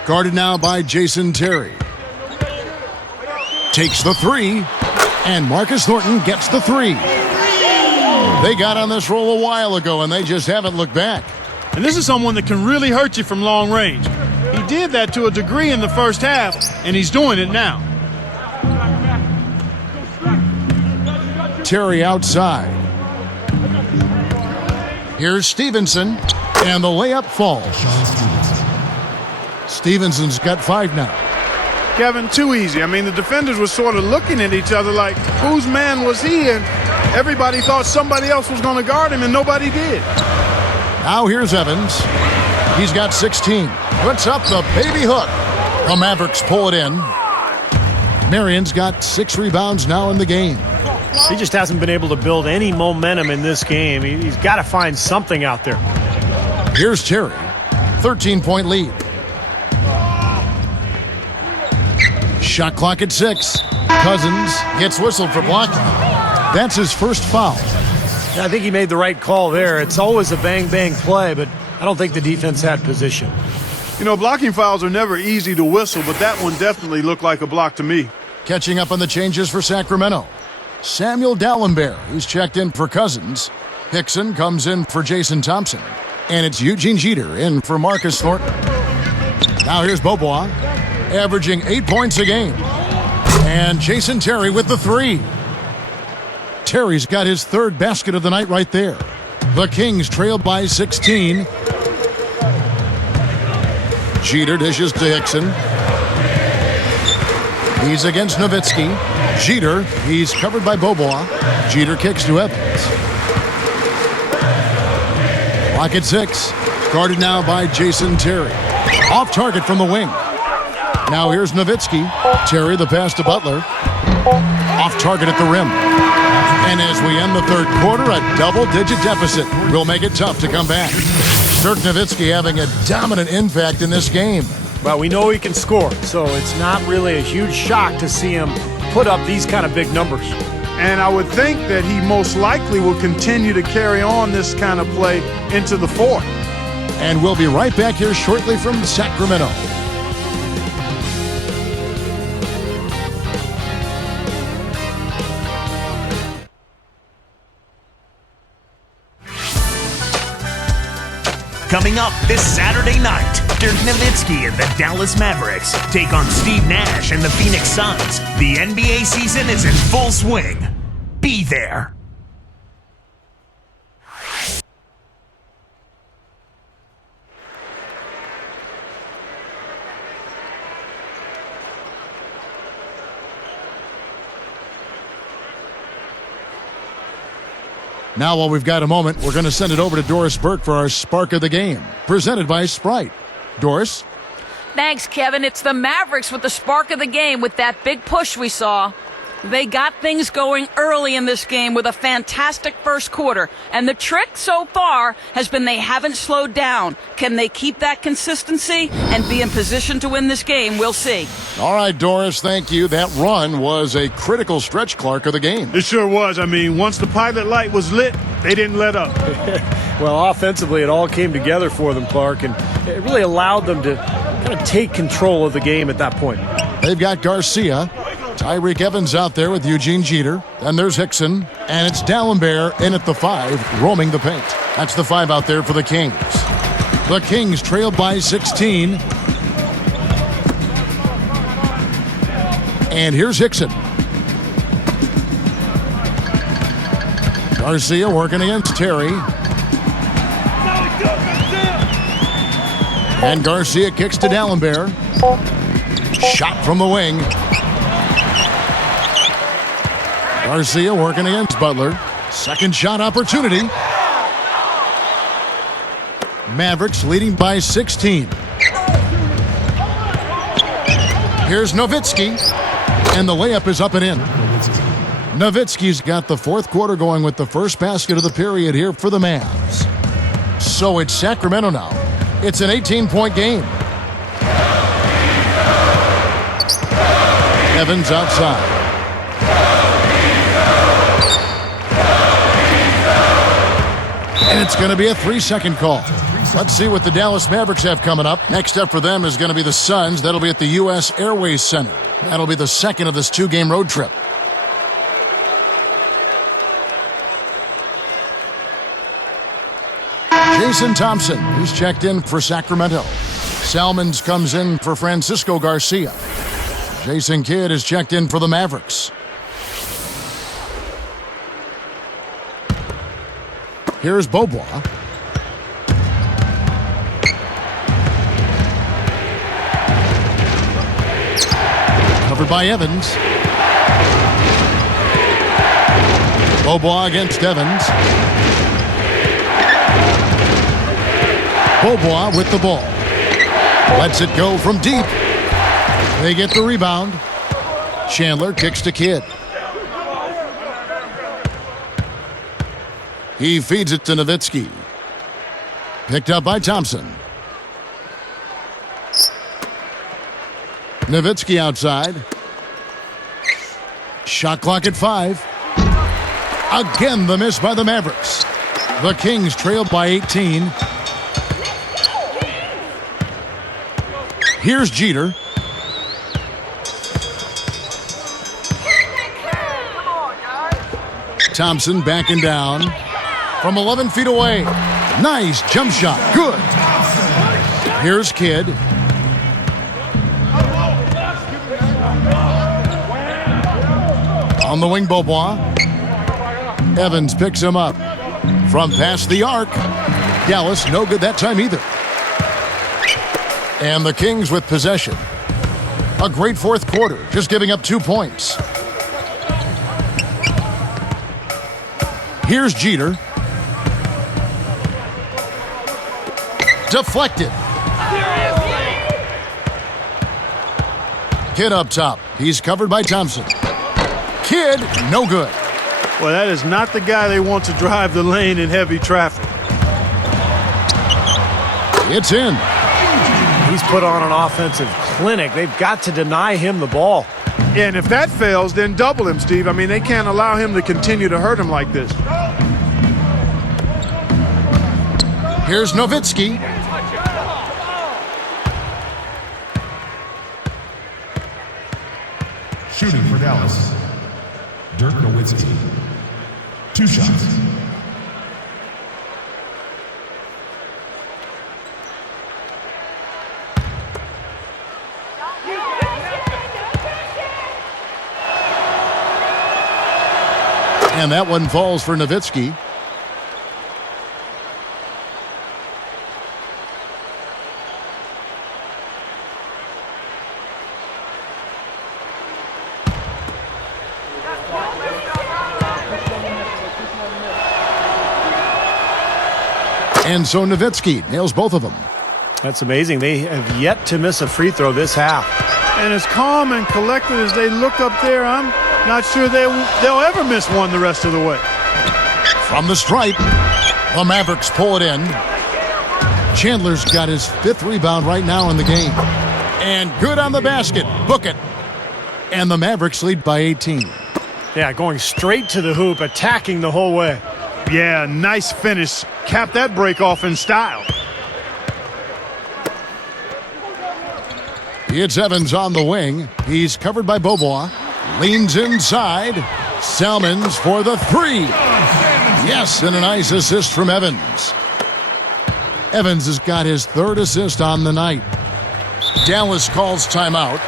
Guarded now by Jason Terry. Takes the three, and Marcus Thornton gets the three. They got on this roll a while ago, and they just haven't looked back. And this is someone that can really hurt you from long range. He did that to a degree in the first half, and he's doing it now. Terry outside. Here's Stevenson, and the layup falls. Stevenson's got 5 now. Kevin, too easy. I mean, the defenders were sort of looking at each other like, whose man was he? And everybody thought somebody else was going to guard him, and nobody did. Now here's Evans. He's got 16. Puts up the baby hook. The Mavericks pull it in. Marion's got 6 rebounds now in the game. He just hasn't been able to build any momentum in this game. He's got to find something out there. Here's Terry. 13-point lead. Shot clock at 6. Cousins gets whistled for blocking. That's his first foul. Yeah, I think he made the right call there. It's always a bang-bang play, but I don't think the defense had position. You know, blocking fouls are never easy to whistle, but that one definitely looked like a block to me. Catching up on the changes for Sacramento. Samuel Dallenberg, who's checked in for Cousins. Hickson comes in for Jason Thompson. And it's Eugene Jeter in for Marcus Thornton. Now here's Beaubois, averaging 8 points a game. And Jason Terry with the 3. Terry's got his 3rd basket of the night right there. The Kings trail by 16. Jeter dishes to Hickson. He's against Nowitzki. Jeter, he's covered by Beaubois. Jeter kicks to Evans. Clock at 6. Guarded now by Jason Terry. Off target from the wing. Now here's Nowitzki. Terry the pass to Butler. Off target at the rim. And as we end the 3rd quarter, a double-digit deficit will make it tough to come back. Dirk Nowitzki having a dominant impact in this game. Well, we know he can score, so it's not really a huge shock to see him put up these kind of big numbers. And I would think that he most likely will continue to carry on this kind of play into the 4th. And we'll be right back here shortly from Sacramento. Coming up this Saturday night, Dirk Nowitzki and the Dallas Mavericks take on Steve Nash and the Phoenix Suns. The NBA season is in full swing. Be there. Now, while we've got a moment, we're going to send it over to Doris Burke for our Spark of the Game, presented by Sprite. Doris? Thanks, Kevin. It's the Mavericks with the spark of the game with that big push we saw. They got things going early in this game with a fantastic first quarter. And the trick so far has been they haven't slowed down. Can they keep that consistency and be in position to win this game? We'll see. All right, Doris, thank you. That run was a critical stretch, Clark, of the game. It sure was. I mean, once the pilot light was lit, they didn't let up. Well, offensively, it all came together for them, Clark, and it really allowed them to kind of take control of the game at that point. They've got Garcia. Tyreek Evans out there with Eugene Jeter. And there's Hickson. And it's Dallenberg in at the 5, roaming the paint. That's the 5 out there for the Kings. The Kings trail by 16. And here's Hickson. Garcia working against Terry. And Garcia kicks to D'Alembert. Shot from the wing. Garcia working against Butler. Second shot opportunity. Mavericks leading by 16. Here's Nowitzki. And the layup is up and in. Nowitzki's got the fourth quarter going with the first basket of the period here for the Mavs. So it's Sacramento now. It's an 18-point game. Evans outside. And it's going to be a 3-second call. Let's see what the Dallas Mavericks have coming up. Next up for them is going to be the Suns. That'll be at the U.S. Airways Center. That'll be the second of this 2-game road trip. Jason Thompson, he's checked in for Sacramento. Salmons comes in for Francisco Garcia. Jason Kidd is checked in for the Mavericks. Here's Beaubois. Covered by Evans. Beaubois against Evans. Beaubois with the ball. Lets it go from deep. They get the rebound. Chandler kicks to Kidd. He feeds it to Nowitzki. Picked up by Thompson. Nowitzki outside. Shot clock at 5. Again, the miss by the Mavericks. The Kings trailed by 18. Here's Jeter. Thompson backing down from 11 feet away. Nice jump shot. Good. Here's Kidd. On the wing, Beaubois. Evans picks him up from past the arc. Dallas, no good that time either. And the Kings with possession. A great fourth quarter, just giving up 2 points. Here's Jeter. Deflected. Kidd up top. He's covered by Thompson. Kidd, no good. Well, that is not the guy they want to drive the lane in heavy traffic. It's in. He's put on an offensive clinic. They've got to deny him the ball. And if that fails, then double him, Steve. I mean, they can't allow him to continue to hurt him like this. Here's Nowitzki. Shooting for Dallas, Dirk Nowitzki. 2 shots. And that one falls for Nowitzki. And so Nowitzki nails both of them. That's amazing. They have yet to miss a free throw this half. And as calm and collected as they look up there, I'm not sure they'll ever miss one the rest of the way. From the stripe, the Mavericks pull it in. Chandler's got his 5th rebound right now in the game. And good on the basket. Book it. And the Mavericks lead by 18. Yeah, going straight to the hoop, attacking the whole way. Yeah, nice finish. Cap that break off in style. It's Evans on the wing. He's covered by Beaubois. Leans inside. Salmons for the 3. Yes, and a nice assist from Evans. Evans has got his 3rd assist on the night. Dallas calls timeout.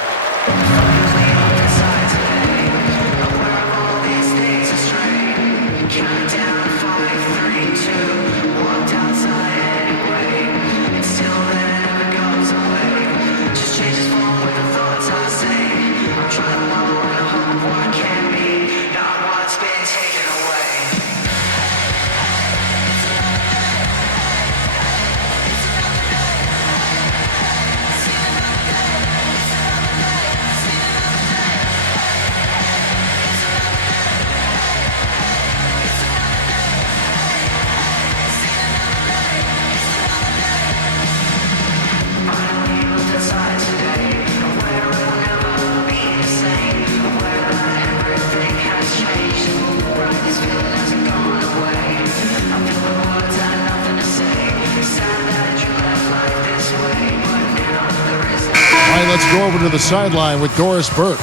Let's go over to the sideline with Doris Burke.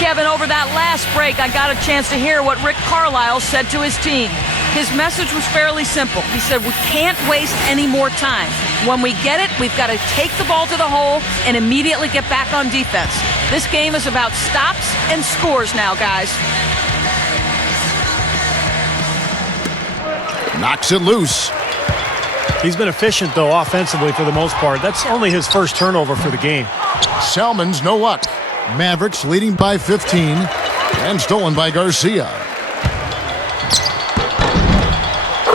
Kevin, over that last break, I got a chance to hear what Rick Carlisle said to his team. His message was fairly simple. He said, we can't waste any more time. When we get it, we've got to take the ball to the hole and immediately get back on defense. This game is about stops and scores now, guys. Knocks it loose. He's been efficient, though, offensively for the most part. That's only his first turnover for the game. Salmon's no luck. Mavericks leading by 15 and stolen by Garcia.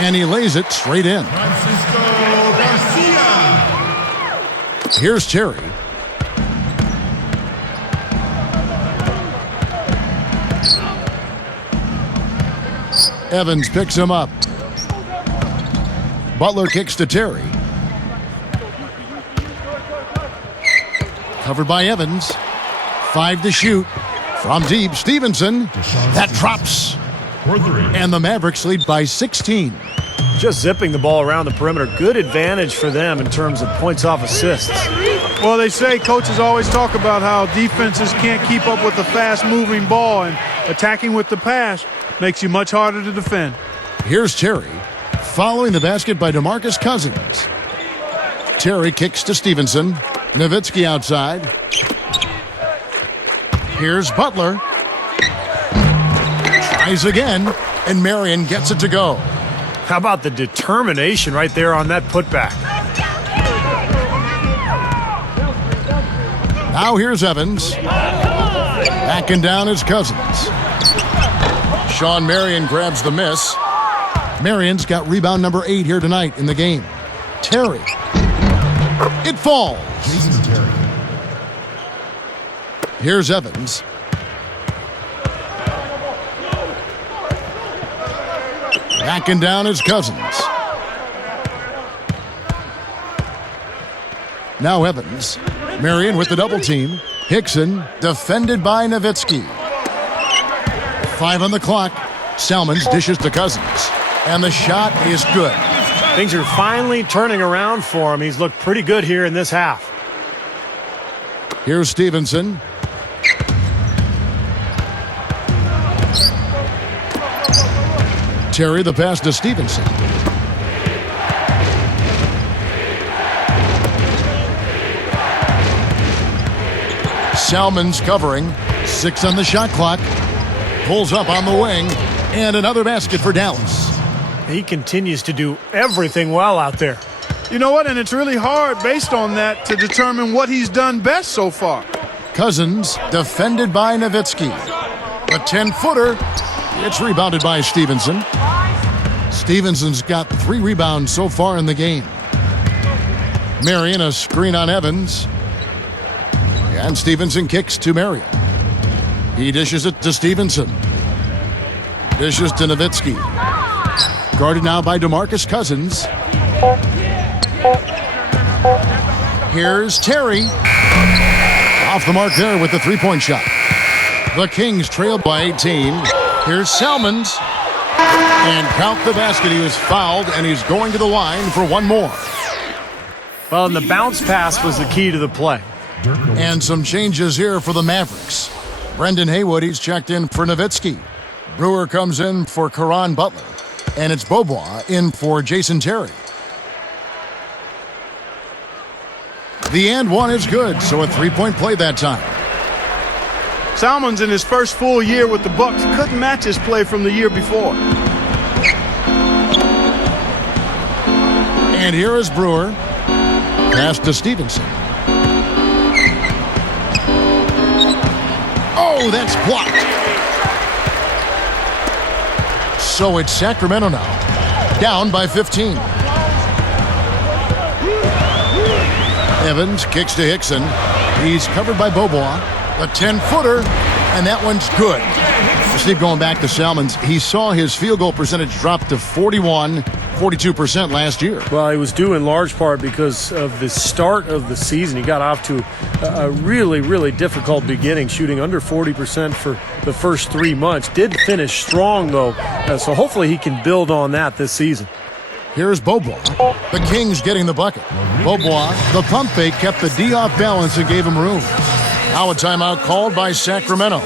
And he lays it straight in. Francisco Garcia. Here's Terry. Evans picks him up. Butler kicks to Terry. Covered by Evans. 5 to shoot. From deep, Stevenson. That drops. For 3. And the Mavericks lead by 16. Just zipping the ball around the perimeter. Good advantage for them in terms of points off assists. Well, they say coaches always talk about how defenses can't keep up with the fast-moving ball, and attacking with the pass makes you much harder to defend. Here's Terry. Following the basket by DeMarcus Cousins. Terry kicks to Stevenson. Nowitzki outside. Here's Butler. Tries again, and Marion gets it to go. How about the determination right there on that putback? Now here's Evans. Backing down is Cousins. Sean Marion grabs the miss. Marion's got rebound number 8 here tonight in the game. Terry. It falls. Jason Terry. Here's Evans. Backing down is Cousins. Now Evans. Marion with the double team. Hickson defended by Nowitzki. 5 on the clock. Salmons dishes to Cousins. And the shot is good. Things are finally turning around for him. He's looked pretty good here in this half. Here's Stevenson. Terry the pass to Stevenson. Salmon's covering. 6 on the shot clock. Pulls up on the wing. And another basket for Dallas. He continues to do everything well out there. You know what? And it's really hard based on that to determine what he's done best so far. Cousins defended by Nowitzki. A 10-footer. It's rebounded by Stevenson. Stevenson's got 3 rebounds so far in the game. Marion a screen on Evans. And Stevenson kicks to Marion. He dishes it to Stevenson. Dishes to Nowitzki. Guarded now by DeMarcus Cousins. Here's Terry. Off the mark there with the 3-point shot. The Kings trailed by 18. Here's Salmons. And count the basket. He was fouled, and he's going to the line for one more. Well, and the bounce pass was the key to the play. And some changes here for the Mavericks. Brendan Haywood, he's checked in for Nowitzki. Brewer comes in for Caron Butler. And it's Beaubois in for Jason Terry. The and one is good, so a 3-point play that time. Salmons in his first full year with the Bucks couldn't match his play from the year before. And here is Brewer. Pass to Stevenson. Oh, that's blocked. So it's Sacramento now, down by 15. Evans kicks to Hickson. He's covered by Beaubois. A 10-footer, and that one's good. Steve, going back to Salmons, he saw his field goal percentage drop to 42% last year. Well, he was due in large part because of the start of the season. He got off to a really, really difficult beginning, shooting under 40% for the first 3 months. Did finish strong, though, so hopefully he can build on that this season. Here's Beaubois. The Kings getting the bucket. Beaubois, the pump fake, kept the D off balance and gave him room. Now a timeout called by Sacramento.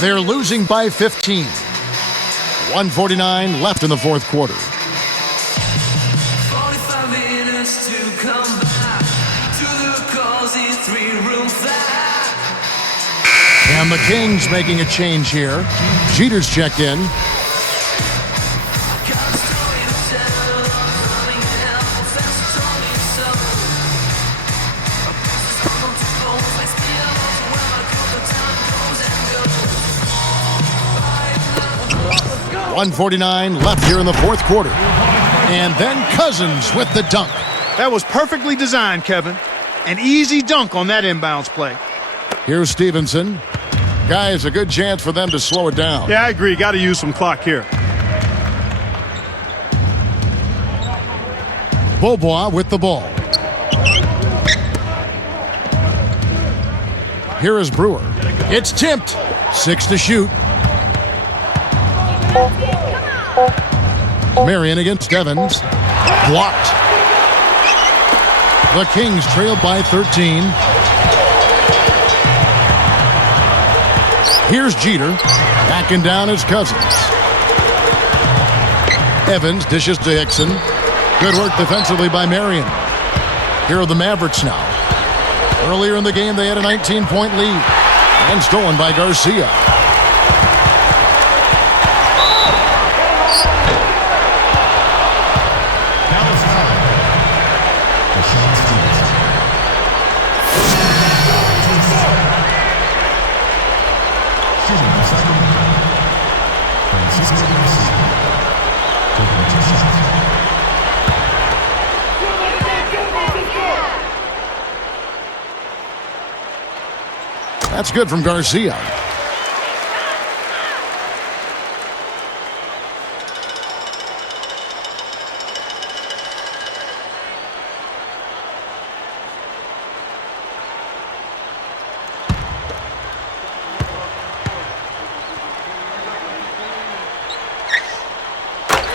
They're losing by 15. 1:49 left in the fourth quarter. 45 minutes to come back to the cozy 3-room flat. And the Kings making a change here. Jeter's checked in. .149 left here in the fourth quarter. And then Cousins with the dunk. That was perfectly designed, Kevin. An easy dunk on that inbounds play. Here's Stevenson. Guys, a good chance for them to slow it down. Yeah, I agree. Got to use some clock here. Beaubois with the ball. Here is Brewer. It's tipped. 6 to shoot. Marion against Evans. Blocked. The Kings trail by 13. Here's Jeter. Backing down his Cousins. Evans dishes to Hickson. Good work defensively by Marion. Here are the Mavericks now. Earlier in the game, they had a 19-point lead. And stolen by Garcia. That's good from Garcia.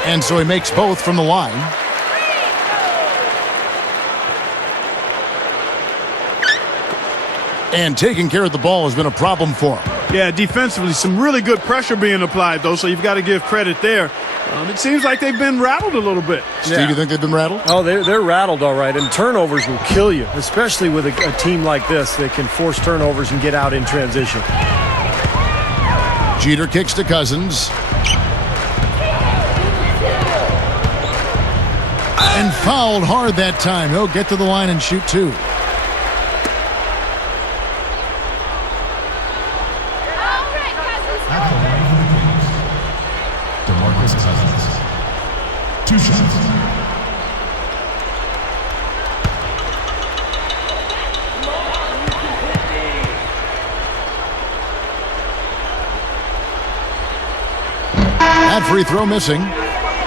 And so he makes both from the line. And taking care of the ball has been a problem for him. Yeah, defensively, some really good pressure being applied, though, so you've got to give credit there. It seems like they've been rattled a little bit. Steve, you think they've been rattled? Oh, they're rattled all right, and turnovers will kill you, especially with a team like this that can force turnovers and get out in transition. Jeter kicks to Cousins. And fouled hard that time. He'll get to the line and shoot two. At the line for the Kings, DeMarcus Cousins. 2 shots. That free throw missing.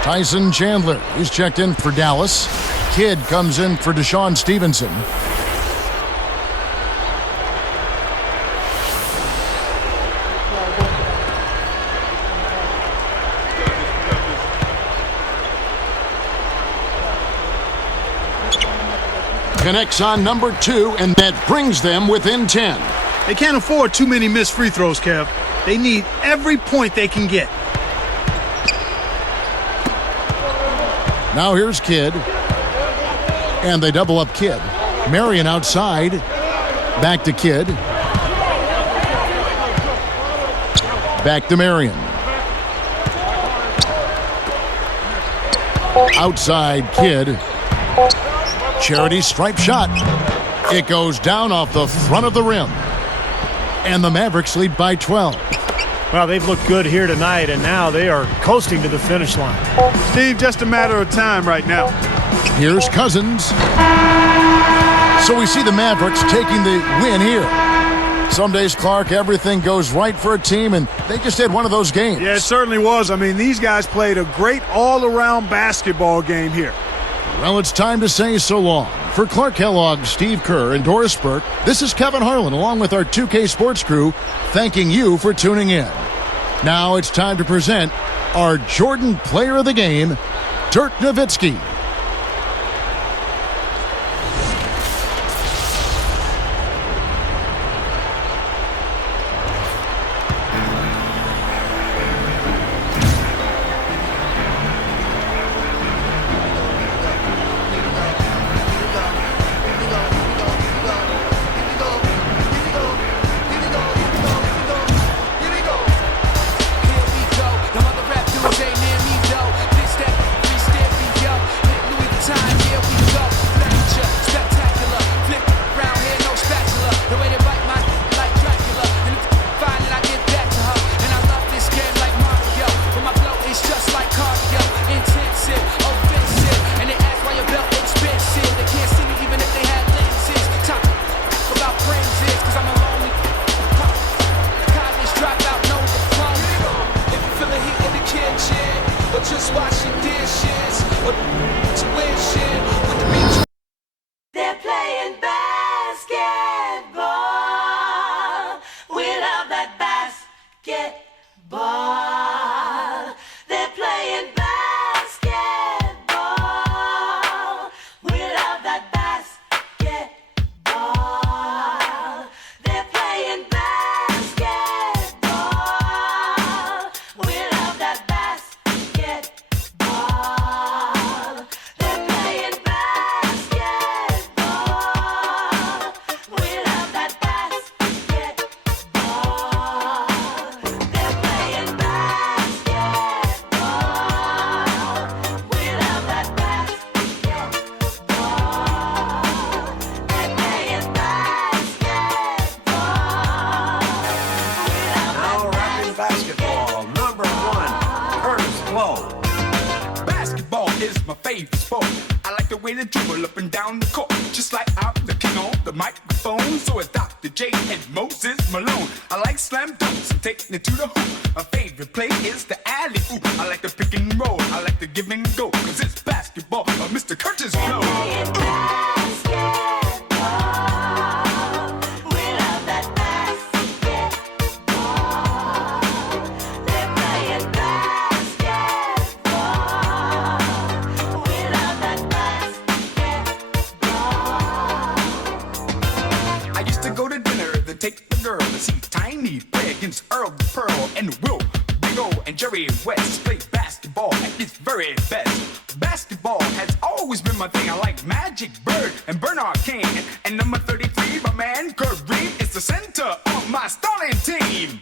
Tyson Chandler, he's checked in for Dallas. Kidd comes in for Deshaun Stevenson. Connects on number 2, and that brings them within 10. They can't afford too many missed free throws, Kev. They need every point they can get. Now here's Kidd. And they double up Kidd. Marion outside. Back to Kidd. Back to Marion. Outside Kidd. Charity stripe shot. It goes down off the front of the rim. And the Mavericks lead by 12. Well, they've looked good here tonight, and now they are coasting to the finish line. Steve, just a matter of time right now. Here's Cousins. So we see the Mavericks taking the win here. Some days, Clark, everything goes right for a team, and they just had one of those games. Yeah, it certainly was. I mean, these guys played a great all-around basketball game here. Well, it's time to say so long. For Clark Kellogg, Steve Kerr, and Doris Burke, this is Kevin Harlan along with our 2K Sports crew thanking you for tuning in. Now it's time to present our Jordan Player of the Game, Dirk Nowitzki. They're playing basketball. We love that basketball. They're playing basketball. We love that basketball. They're playing basketball. We love that basketball. They're playing basketball. We love that basketball. They're playing basketball. We love that basketball. They're playing basketball. Now rapping basketball, number 1, Curtis Blow. Basketball is my favorite sport. I like the way they dribble up and down the court. Just like I'm the king on the microphone. So is Dr. J and Moses Malone. I like slam dunks and taking it to the hoop. My favorite play is the alley-oop. I like the pick and roll. I like the give and go. Cause it's basketball. Mr. Curtis Blow. We love that basketball. They're playing basketball. We love that basketball. I used to go to dinner, then take the girl to see Tiny play against Earl the Pearl and Will, Big O, and Jerry West play basketball at its very best. Basketball has always been my thing. I like Magic Bird and Bernard King. And number 33, my man, Kareem, is the center of my starting team.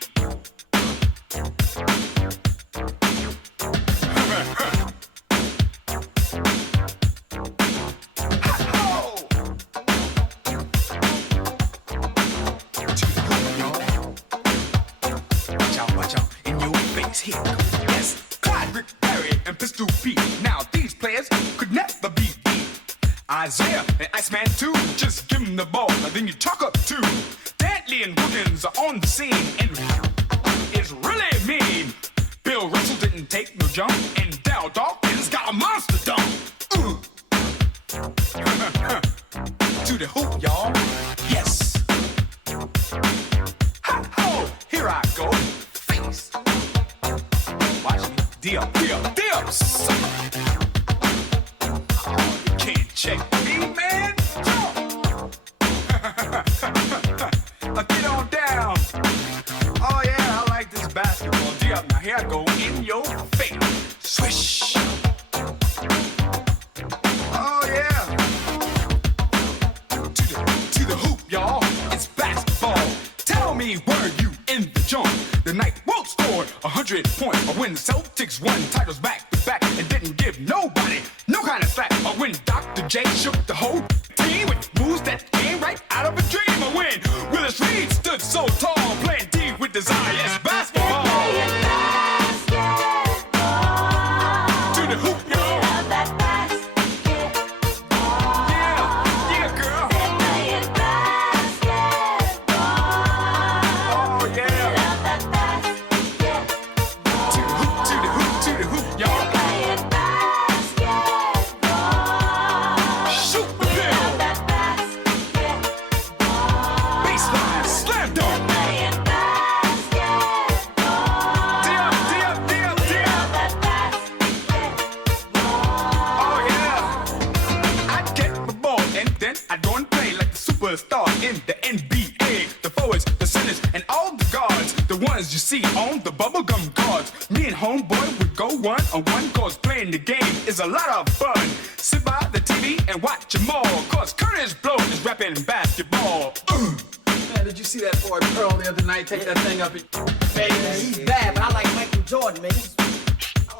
Watch out, in your face here. Yes, Clyde, Rick, Barry, and Pistol Pete. Now these players could never be beat. Isaiah and Iceman too, just give them the ball, and then you talk up too. Dantley and Wiggins are on the scene, and it's really mean. Bill Russell didn't take no jump, and Dal Dawkins got a monster dunk. To the hoop, y'all. Yes. Ha-ho! Here I go. Face. Watch me. D-up. Sucker. Oh, you can't check me, man. Get on down. Oh, yeah, I like this basketball. D-up. Now, here I go in your face. Swish. Oh, yeah. To the hoop, y'all. It's basketball. Tell me, were you in the joint the night Wilt scored 100 points? Or when the Celtics won titles back to back and didn't give nobody no kind of slack? Or when Dr. J shook the whole team with moves that came right out of a dream? Or when Willis Reed stood so tall playing D with desire? Yes, basketball. To the hoop, y'all. Yeah, girl. Oh, yeah. To the hoop, y'all. Shoot the bill. Baseline, slam dunk. in the NBA. The forwards, the centers, and all the guards, the ones you see on the bubblegum cards. Me and homeboy would go one-on-one, cause playing the game is a lot of fun. Sit by the TV and watch them all, cause Curtis Blow is rapping basketball. Man, did you see that boy Pearl the other night take that thing up? Man, he's bad, but I like Michael Jordan, man.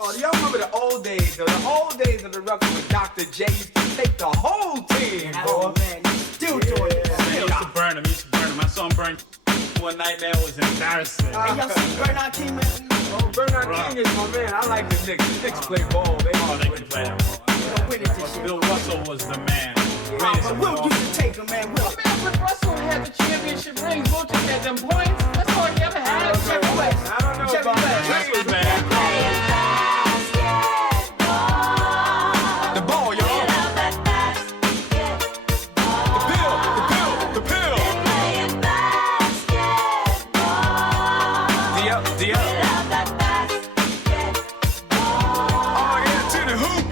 Oh, do y'all remember the old days? The old days of the record with Dr. J used to take the whole team, bro. Man, still doing it. I used to burn him. I saw him burn one night, man. It was embarrassing. Hey, y'all see Bernard King, man? Oh, Bernard King is my man. I like the Knicks. The Knicks play ball. They can play that ball. Bill Russell was the man. But Will used to take him, man. Will. Man, when Russell had the championship rings, Will just had them points. That's all he ever had. Jerry West. I don't know about that. This was bad. The ball, y'all. The pill. Oh, yeah, to the hoop.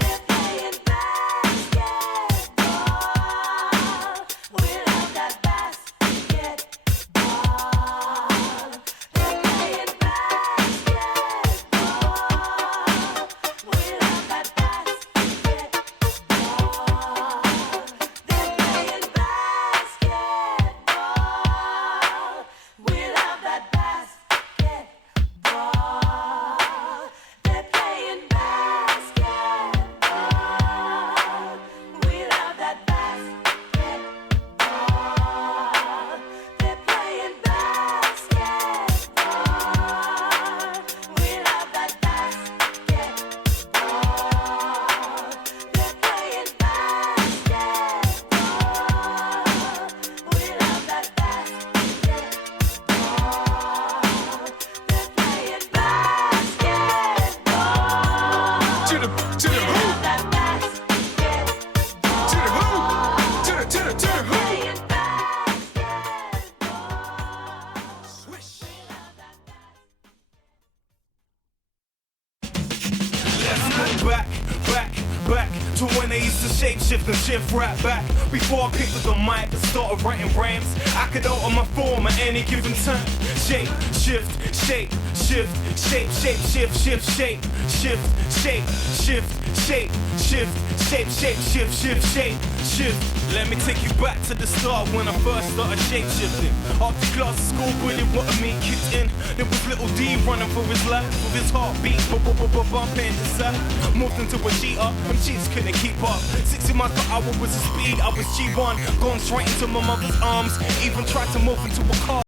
Back to when they used to shape shift and shift rap back. Before I picked up the mic and started writing rhymes, I could alter my form at any given time. Shape, shift, shape, shift, shape, shape, shift, shift, shape, shift, shape, shift, shape, shift, shape, shape, shift, shift, shape, shift. Let me take you back to the start when I first started shape shifting. After class at school, really wanted me kicked in. There was little D running for his life with his heartbeat, bumping inside. Moved into a cheater, them cheats couldn't keep up. 60 miles per hour was the speed, I was G1. Going straight into my mother's arms, even tried to move into a car.